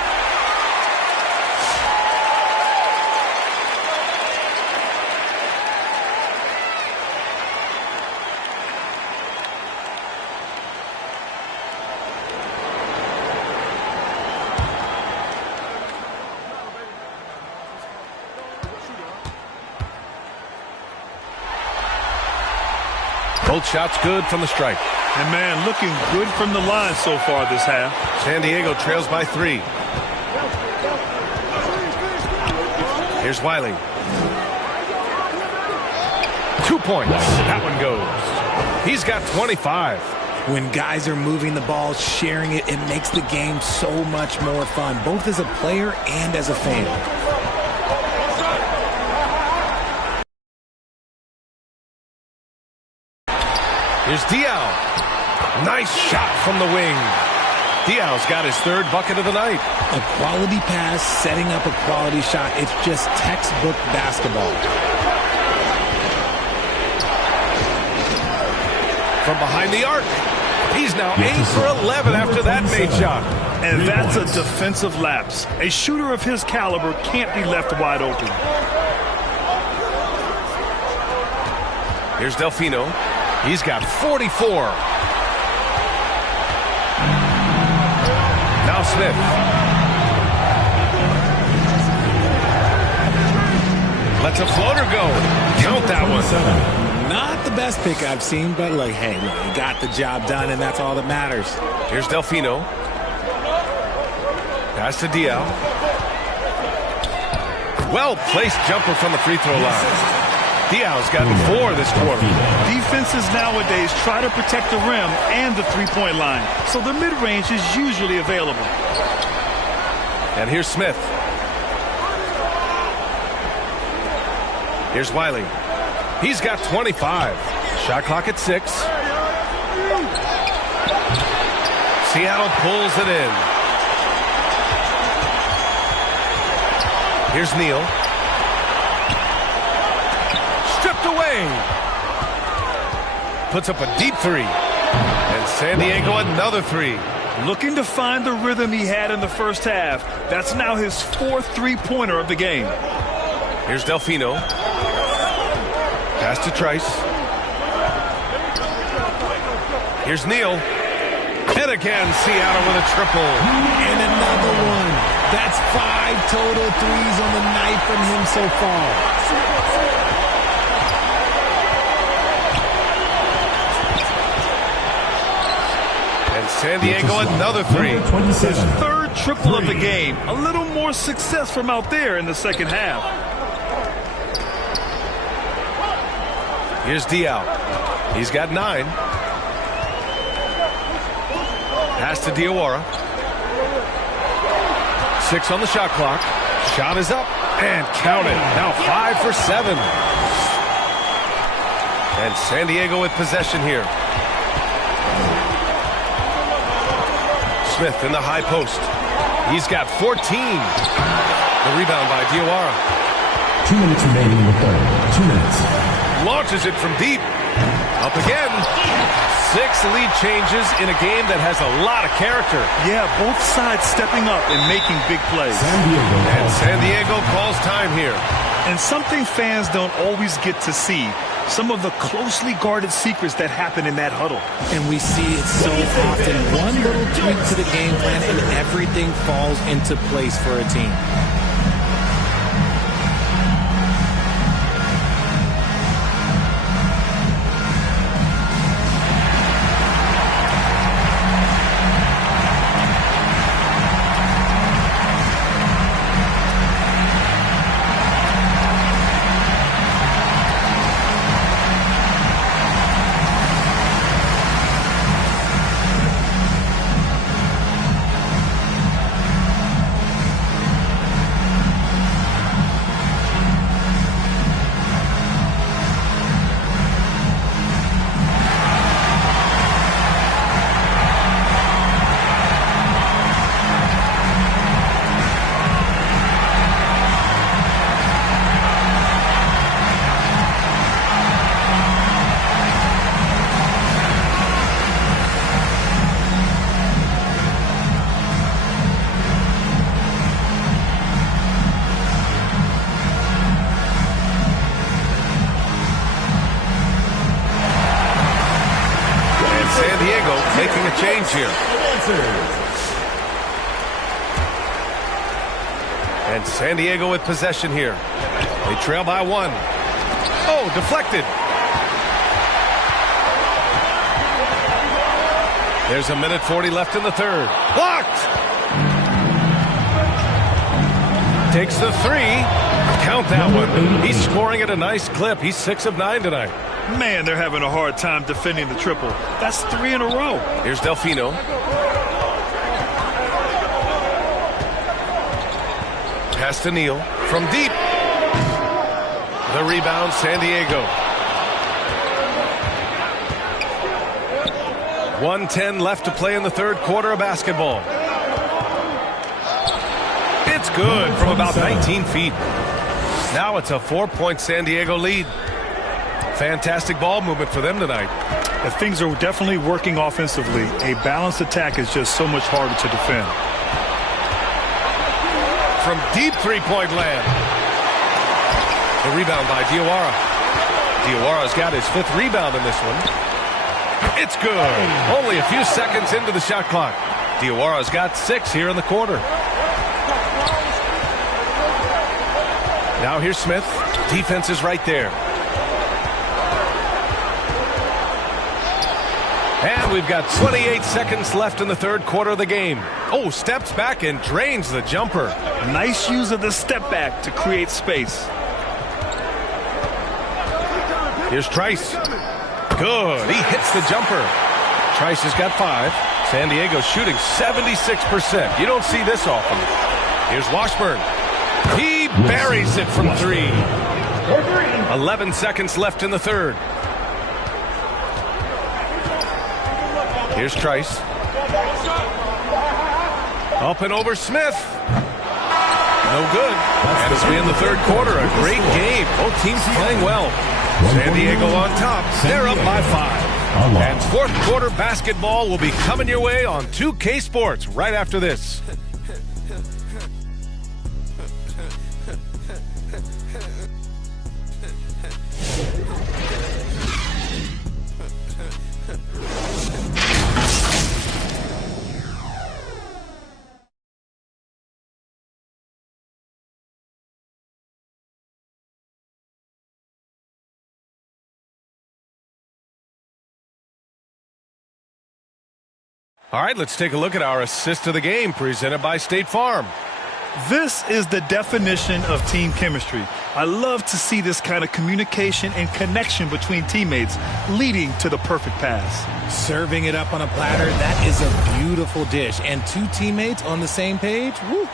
Both shots good from the stripe. And man, looking good from the line so far this half. San Diego trails by 3. Here's Wiley. 2 points. That one goes. He's got 25. When guys are moving the ball, sharing it, it makes the game so much more fun, both as a player and as a fan. Here's Diaw. Nice shot from the wing. Diaw's got his 3rd bucket of the night. A quality pass, setting up a quality shot. It's just textbook basketball. From behind the arc. He's now 8 for 11 after that made shot. And that's a defensive lapse. A shooter of his caliber can't be left wide open. Here's Delfino. He's got 44. Now Smith. Lets a floater go. Count that one. Not the best pick I've seen, but like, hey, look, he got the job done, and that's all that matters. Here's Delfino. Pass to Diaw. Well-placed jumper from the free throw line. Diaw's gotten 4 this quarter. Defenses nowadays try to protect the rim and the three-point line, so the mid-range is usually available. And here's Smith. Here's Wiley. He's got 25. Shot clock at 6. Seattle pulls it in. Here's Neal. Stripped away. Puts up a deep 3. And San Diego another 3. Looking to find the rhythm he had in the first half. That's now his 4th three-pointer of the game. Here's Delfino. Pass to Trice. Here's Neal. And again, Seattle with a triple. And another one. That's 5 total threes on the night from him so far. And San Diego another 3. His 3rd triple of the game. A little more success from out there in the second half. Here's Diaw. He's got 9. Pass to Diawara. 6 on the shot clock. Shot is up and counted. Now 5 for 7. And San Diego with possession here. Smith in the high post. He's got 14. The rebound by Diawara. 2 minutes remaining in the third. 2 minutes. Launches it from deep. Up again. 6 lead changes in a game that has a lot of character. Yeah, both sides stepping up and making big plays. And San Diego calls time here. And something fans don't always get to see. some of the closely guarded secrets that happen in that huddle. And we see it so often. One little tweak to the game plan and everything falls into place for a team. Making a change here. And San Diego with possession here. They trail by 1. Oh, deflected. There's a minute 40 left in the third. Blocked. Takes the 3. Count that one. He's scoring at a nice clip. He's 6 of 9 tonight. Man, they're having a hard time defending the triple. That's 3 in a row. Here's Delfino. Pass to Neal from deep. The rebound, San Diego. 1:10 left to play in the third quarter of basketball. It's good from about 19 feet. Now it's a 4-point San Diego lead. Fantastic ball movement for them tonight. Things are definitely working offensively. A balanced attack is just so much harder to defend. From deep three-point land. The rebound by Diawara. Diawara's got his 5th rebound in this one. It's good. Only a few seconds into the shot clock. Diawara's got 6 here in the quarter. Now here's Smith. Defense is right there. And we've got 28 seconds left in the third quarter of the game. Oh, steps back and drains the jumper. Nice use of the step back to create space. Here's Trice. Good. He hits the jumper. Trice has got 5. San Diego shooting 76%. You don't see this often. Here's Washburn. He buries it from 3. 11 seconds left in the third. Here's Trice. Up and over Smith. No good. And as we end the third quarter, a great game. Both teams playing well. San Diego on top. They're up by 5. And fourth quarter basketball will be coming your way on 2K Sports right after this. All right, let's take a look at our assist of the game presented by State Farm. This is the definition of team chemistry. I love to see this kind of communication and connection between teammates leading to the perfect pass. Serving it up on a platter, that is a beautiful dish. And 2 teammates on the same page, woo.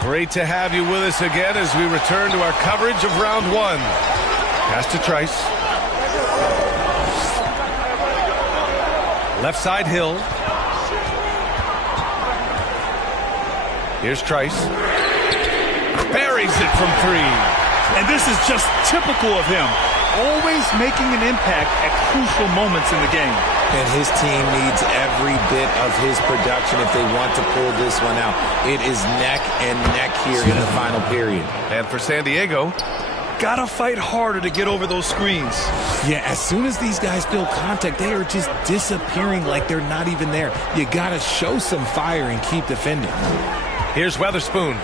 Great to have you with us again as we return to our coverage of round 1. Pass to Trice. Left side Hill. Here's Trice. Buries it from 3. And this is just typical of him. Always making an impact at crucial moments in the game. And his team needs every bit of his production if they want to pull this one out. It is neck and neck here in the final period. And for San Diego, gotta fight harder to get over those screens. Yeah, as soon as these guys feel contact, they are just disappearing like they're not even there. You gotta show some fire and keep defending. here's Weatherspoon.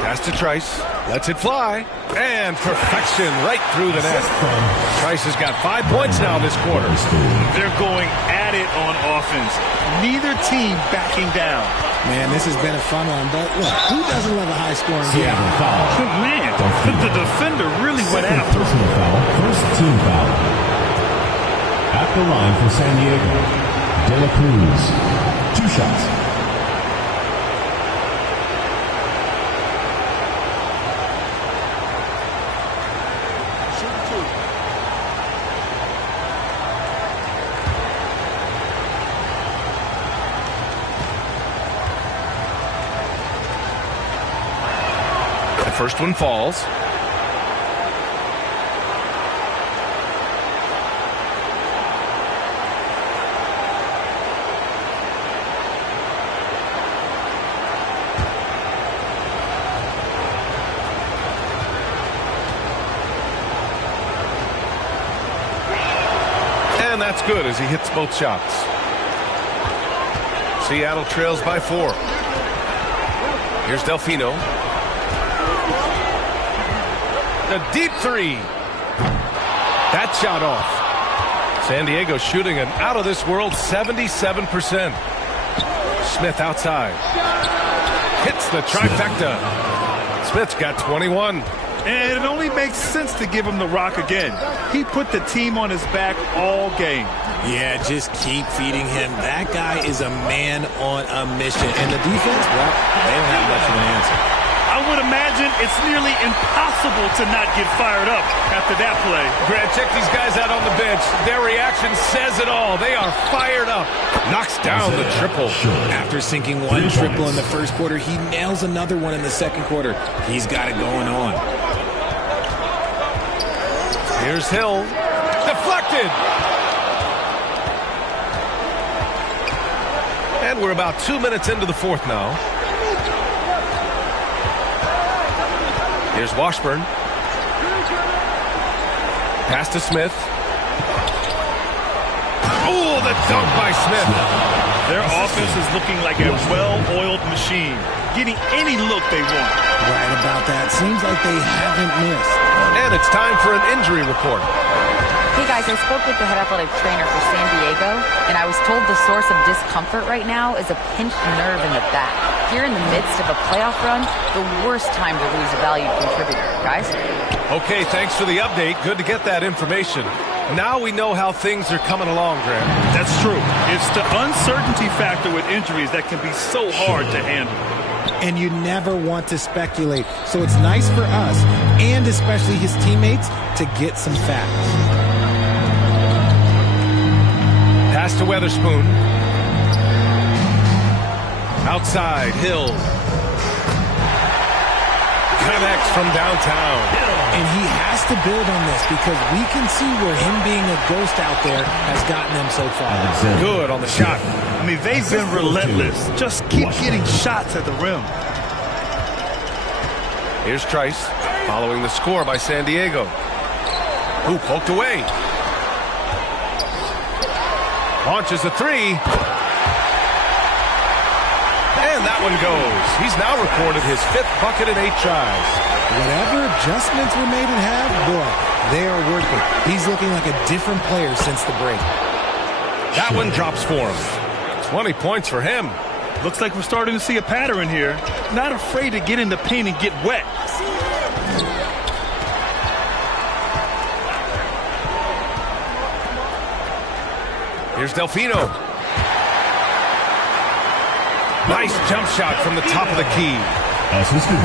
Pass to Trice. Lets it fly. And perfection right through the net. Trice has got 5 points now this quarter. They're going at it on offense. Neither team backing down. Man, this has been a fun one, but look, who doesn't love a high-scoring game? Man, the defender really went after him. Personal foul, first team foul. At the line for San Diego, De La Cruz, 2 shots. First one falls. And that's good as he hits both shots. Seattle trails by 4. Here's Delfino. A deep three. That shot off. San Diego shooting an out-of-this-world 77%. Smith outside. Hits the trifecta. Smith's got 21. And it only makes sense to give him the rock again. He put the team on his back all game. Yeah, just keep feeding him. That guy is a man on a mission. And the defense, well, they don't have much of an answer. I would imagine it's nearly impossible to not get fired up after that play. Grant, check these guys out on the bench. Their reaction says it all. They are fired up. Knocks down the triple. After sinking one triple in the first quarter, he nails another one in the second quarter. He's got it going on. Here's Hill. Deflected. And we're about 2 minutes into the fourth now. Here's Washburn. Pass to Smith. Oh, the dunk by Smith. Their offense is looking like a well-oiled machine, getting any look they want. Right about that. Seems like they haven't missed. And it's time for an injury report. Hey guys, I spoke with the head athletic trainer for San Diego, and I was told the source of discomfort right now is a pinched nerve in the back. Here in the midst of a playoff run, the worst time to lose a valued contributor, guys. Okay, thanks for the update. Good to get that information. Now we know how things are coming along, Grant. That's true. It's the uncertainty factor with injuries that can be so hard to handle. And you never want to speculate. So it's nice for us, and especially his teammates, to get some facts. Pass to Weatherspoon. Outside, Hill. Connects from downtown. And he has to build on this because we can see where him being a ghost out there has gotten them so far. Good on the shot. I mean, they've been relentless. Just keep getting shots at the rim. Here's Trice, following the score by San Diego. Who poked away. Launches a three. And that one goes. He's now recorded his 5th bucket in 8 tries. Whatever adjustments were made in half, boy, they are working. He's looking like a different player since the break. That one drops for him. 20 points for him. Looks like we're starting to see a pattern here. Not afraid to get in the paint and get wet. Here's Delfino. Nice jump shot from the top of the key.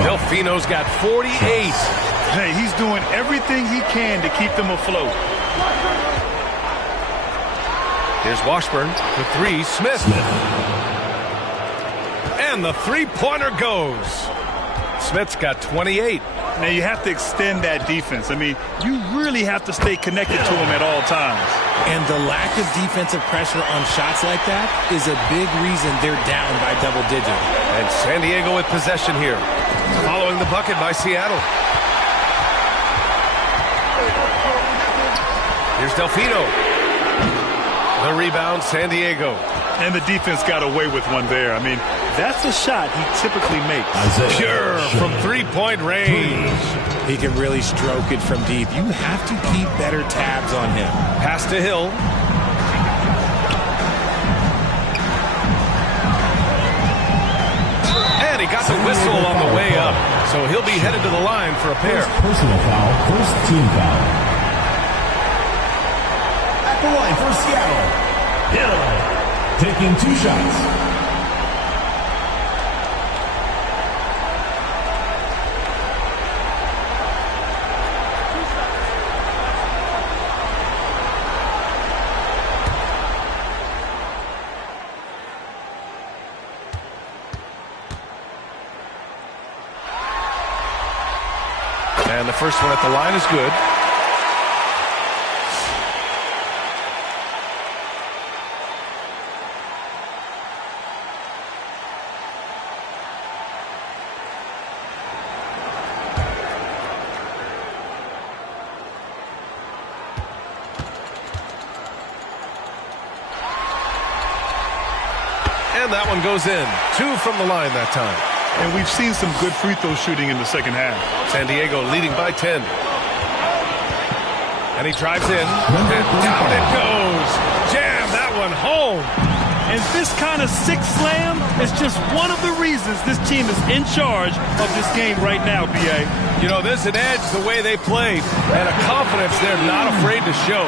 Delfino's got 48. Hey, he's doing everything he can to keep them afloat. Here's Washburn for 3. Smith. And the three-pointer goes. Smith's got 28. Now, you have to extend that defense. I mean, you really have to stay connected to him at all times. And the lack of defensive pressure on shots like that is a big reason they're down by double digits. And San Diego with possession here. Following the bucket by Seattle. Here's Delfino. The rebound, San Diego. And the defense got away with one there. I mean, that's a shot he typically makes. Pure from three-point range. He can really stroke it from deep. You have to keep better tabs on him. Pass to Hill. And he got the whistle on the way up. So he'll be headed to the line for a pair. Personal foul, first team foul. At the line for Seattle, Hill. Taking 2 shots. And the first one at the line is good. And that one goes in. 2 from the line that time. And we've seen some good free throw shooting in the second half. San Diego leading by 10. And he drives in. And down it goes. Jam that one home. And this kind of six slam is just one of the reasons this team is in charge of this game right now, B.A. You know, there's an edge the way they played and a confidence they're not afraid to show.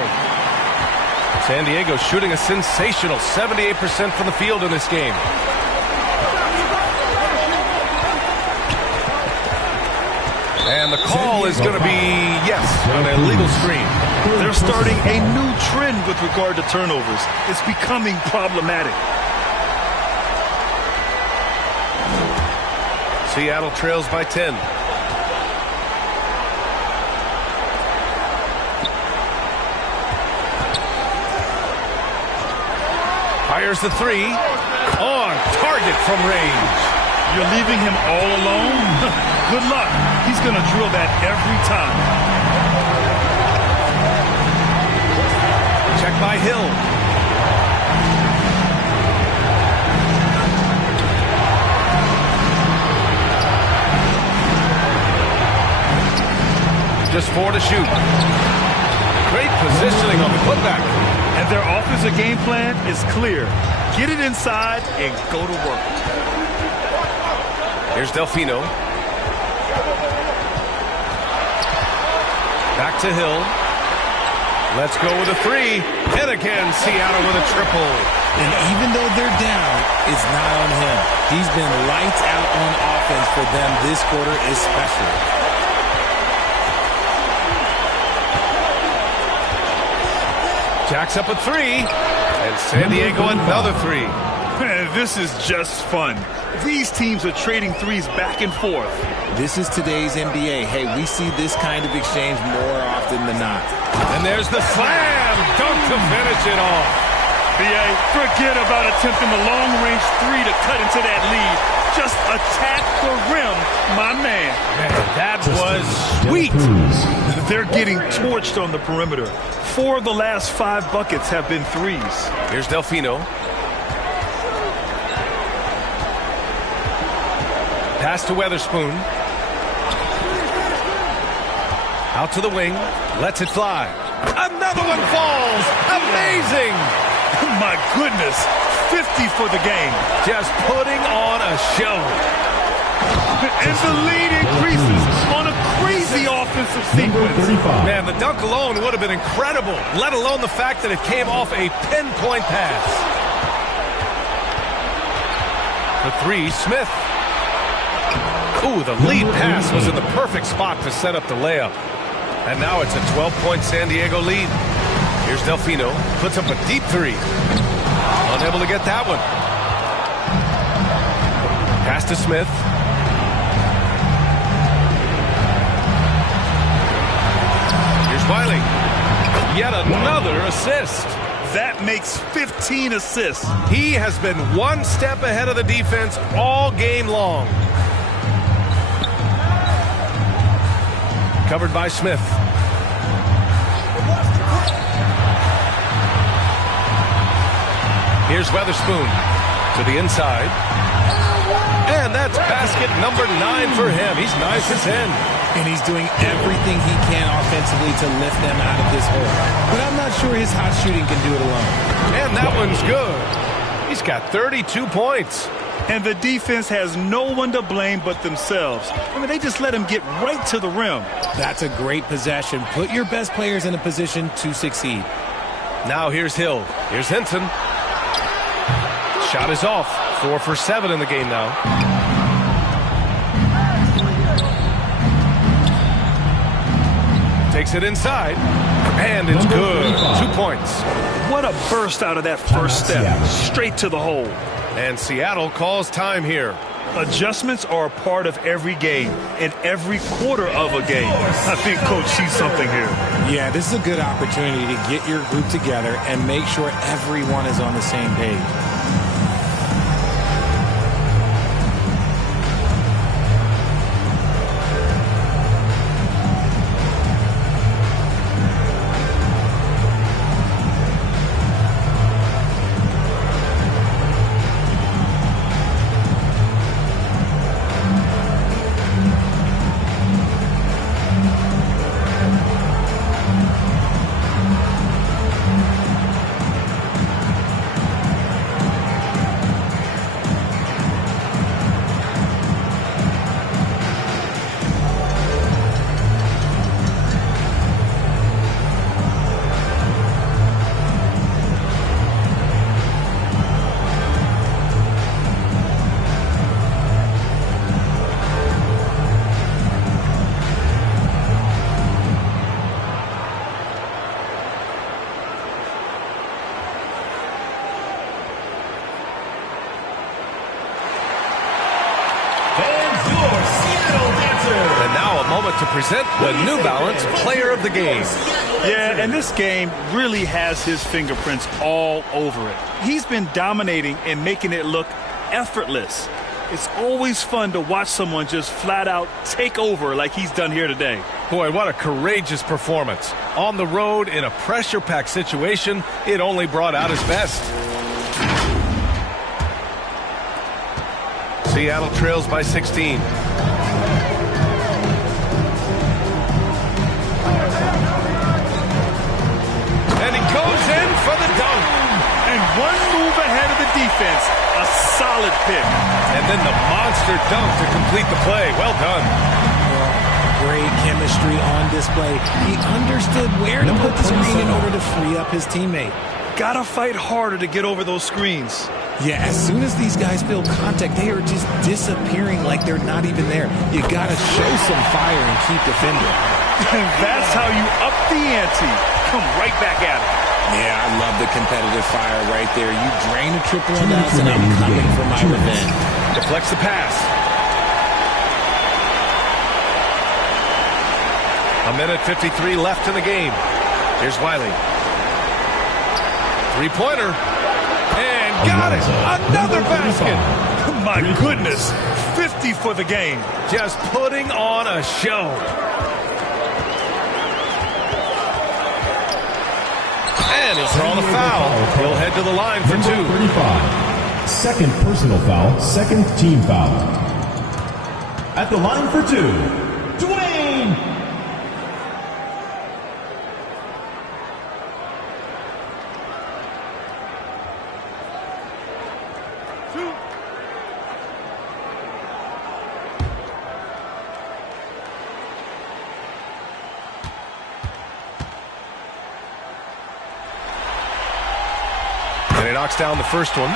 San Diego shooting a sensational 78% from the field in this game. And the call is going to be, yes, an illegal screen. They're starting a new trend with regard to turnovers. It's becoming problematic. Seattle trails by 10. Fires the 3. On target from range. You're leaving him all alone? Good luck. He's going to drill that every time. Check by Hill. Just 4 to shoot. Great positioning on the putback. And their offensive game plan is clear. Get it inside and go to work. Here's Delfino. Back to Hill. Let's go with a 3. And again, Seattle with a triple. And even though they're down, it's not on him. He's been lights out on offense for them this quarter especially. Jacks up a 3. And San Diego another 3. Man, this is just fun. These teams are trading threes back and forth. This is today's NBA. Hey, we see this kind of exchange more often than not. And there's the slam dunk to finish it off. B.A., forget about attempting the long-range 3 to cut into that lead. Just attack the rim, my man. That was sweet. They're getting torched on the perimeter. 4 of the last 5 buckets have been threes. Here's Delfino. Pass to Weatherspoon. Out to the wing. Lets it fly. Another one falls. Amazing. My goodness. 50 for the game. Just putting on a show. And the lead increases on a crazy offensive sequence. Man, the dunk alone would have been incredible, let alone the fact that it came off a pinpoint pass. The 3, Smith. Ooh, the lead pass was in the perfect spot to set up the layup. And now it's a 12-point San Diego lead. Here's Delfino. Puts up a deep 3. Unable to get that one. Pass to Smith. Wiley. Yet another assist. That makes 15 assists. He has been one step ahead of the defense all game long. Covered by Smith. Here's Weatherspoon to the inside. And that's basket number 9 for him. He's nice as in. And he's doing everything he can offensively to lift them out of this hole. But I'm not sure his hot shooting can do it alone. And that one's good. He's got 32 points. And the defense has no one to blame but themselves. I mean, they just let him get right to the rim. That's a great possession. Put your best players in a position to succeed. Now here's Hill. Here's Henson. Shot is off. 4 for 7 in the game now. Takes it inside. And it's good. 2 points. What a burst out of that first step. Straight to the hole. And Seattle calls time here. Adjustments are a part of every game and every quarter of a game. I think Coach sees something here. Yeah, this is a good opportunity to get your group together and make sure everyone is on the same page. To present the New Balance Player of the Game. Yeah, and this game really has his fingerprints all over it. He's been dominating and making it look effortless. It's always fun to watch someone just flat out take over like he's done here today. Boy, what a courageous performance. On the road in a pressure-packed situation, it only brought out his best. Seattle trails by 16. And he goes in for the dunk. And one move ahead of the defense. A solid pick. And then the monster dunk to complete the play. Well done. Great chemistry on display. He understood where to put the screen in order to free up his teammate. Gotta fight harder to get over those screens. Yeah, as soon as these guys feel contact, they are just disappearing like they're not even there. You gotta show some fire and keep defending. And that's how you up the ante. Come right back at it. Yeah, I love the competitive fire right there. You drain a triple on us, and I'm coming for my revenge. Deflects the pass. A minute 53 left in the game. Here's Wiley. Three-pointer. And got it. Another basket. My goodness. 50 for the game. Just putting on a show. And he'll draw the foul. He'll head to the line for 2. 35. Second personal foul, second team foul. At the line for 2, Dwayne. And he knocks down the first one.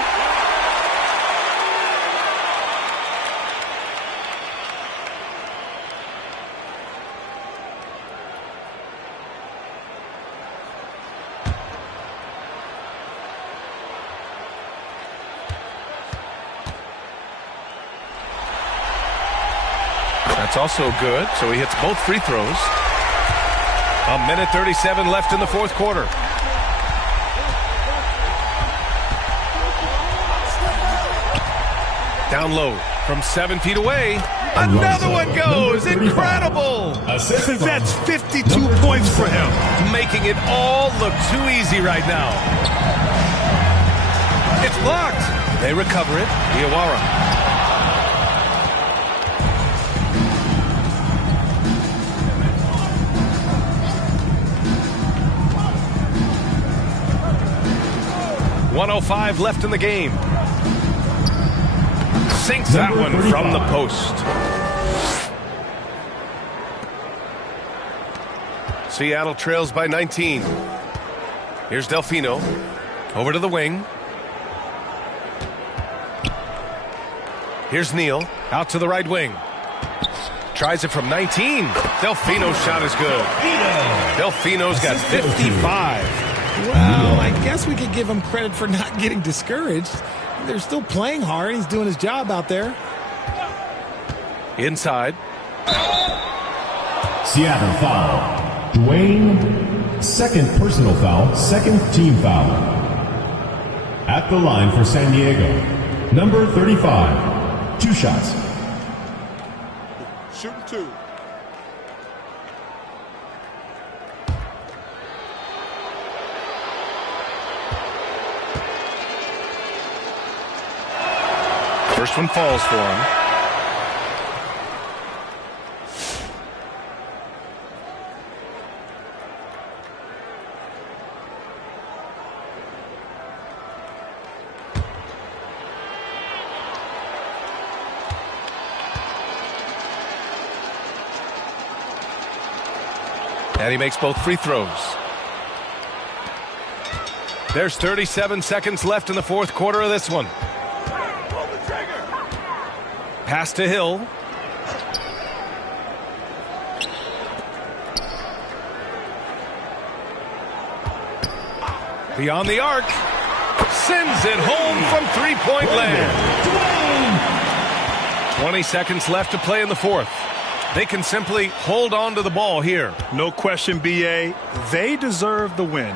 That's also good, so he hits both free throws. A minute 37 left in the fourth quarter. Down low from 7 feet away. Another one goes. Incredible. That's 52 points for him. Making it all look too easy right now. It's blocked. They recover it. Iawara. .105 left in the game. Sinks that one from the post. Seattle trails by 19. Here's Delfino. Over to the wing. Here's Neal. Out to the right wing. Tries it from 19. Delfino's shot is good. Delfino's got 55. Well, I guess we could give him credit for not getting discouraged. They're still playing hard. He's doing his job out there. Inside. Seattle foul. Dwayne, second personal foul, second team foul. At the line for San Diego, number 35. 2 shots. Shooting 2. First one falls for him. And he makes both free throws. There's 37 seconds left in the fourth quarter of this one. Pass to Hill. Beyond the arc. Sends it home from three-point land. 20 seconds left to play in the fourth. They can simply hold on to the ball here. No question, B.A. They deserve the win.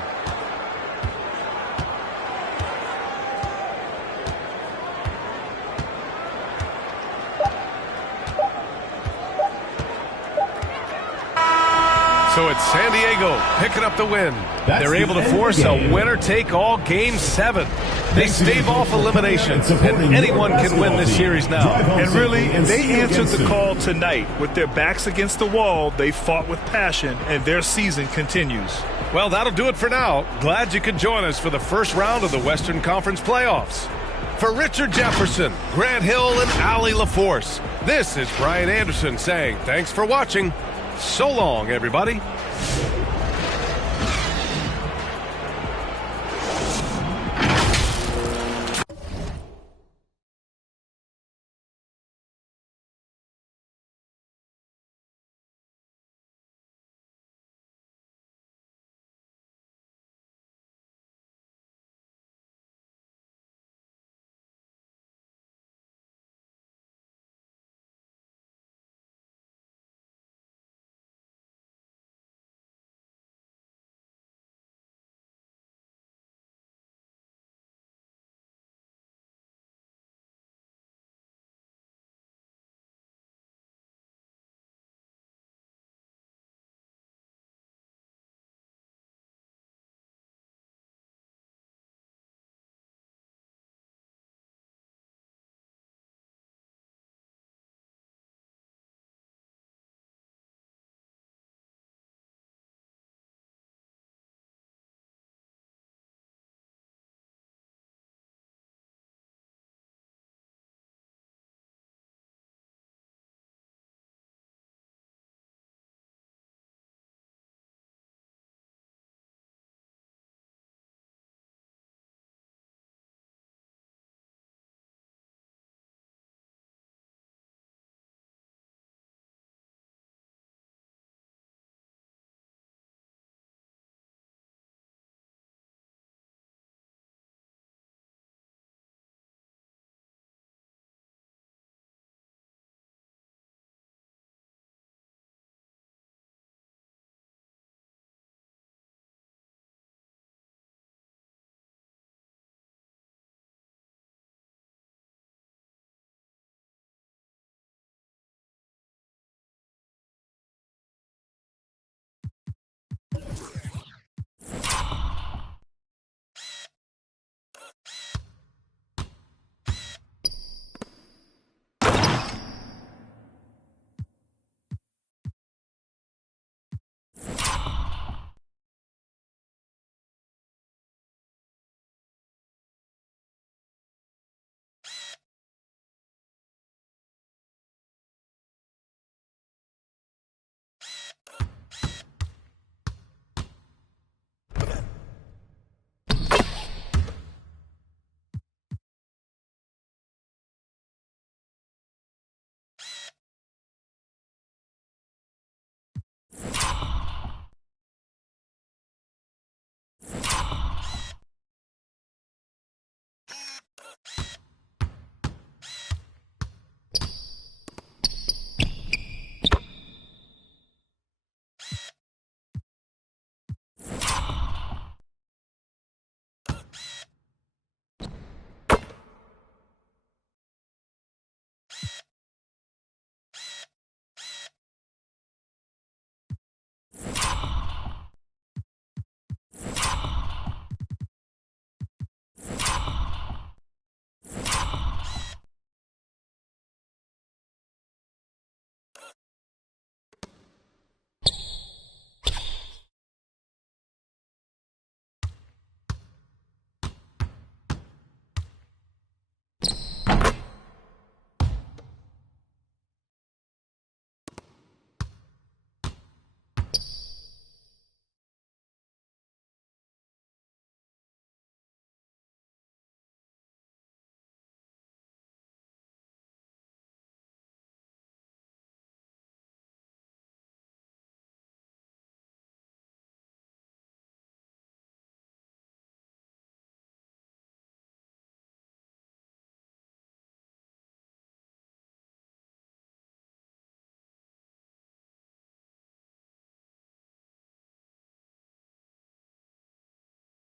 So it's San Diego picking up the win. They're able to force a winner-take-all Game 7. They stave off elimination, and anyone can win this series now. And really, they answered the call tonight. With their backs against the wall, they fought with passion, and their season continues. Well, that'll do it for now. Glad you could join us for the first round of the Western Conference playoffs. For Richard Jefferson, Grant Hill, and Allie LaForce, this is Brian Anderson saying thanks for watching. So long, everybody.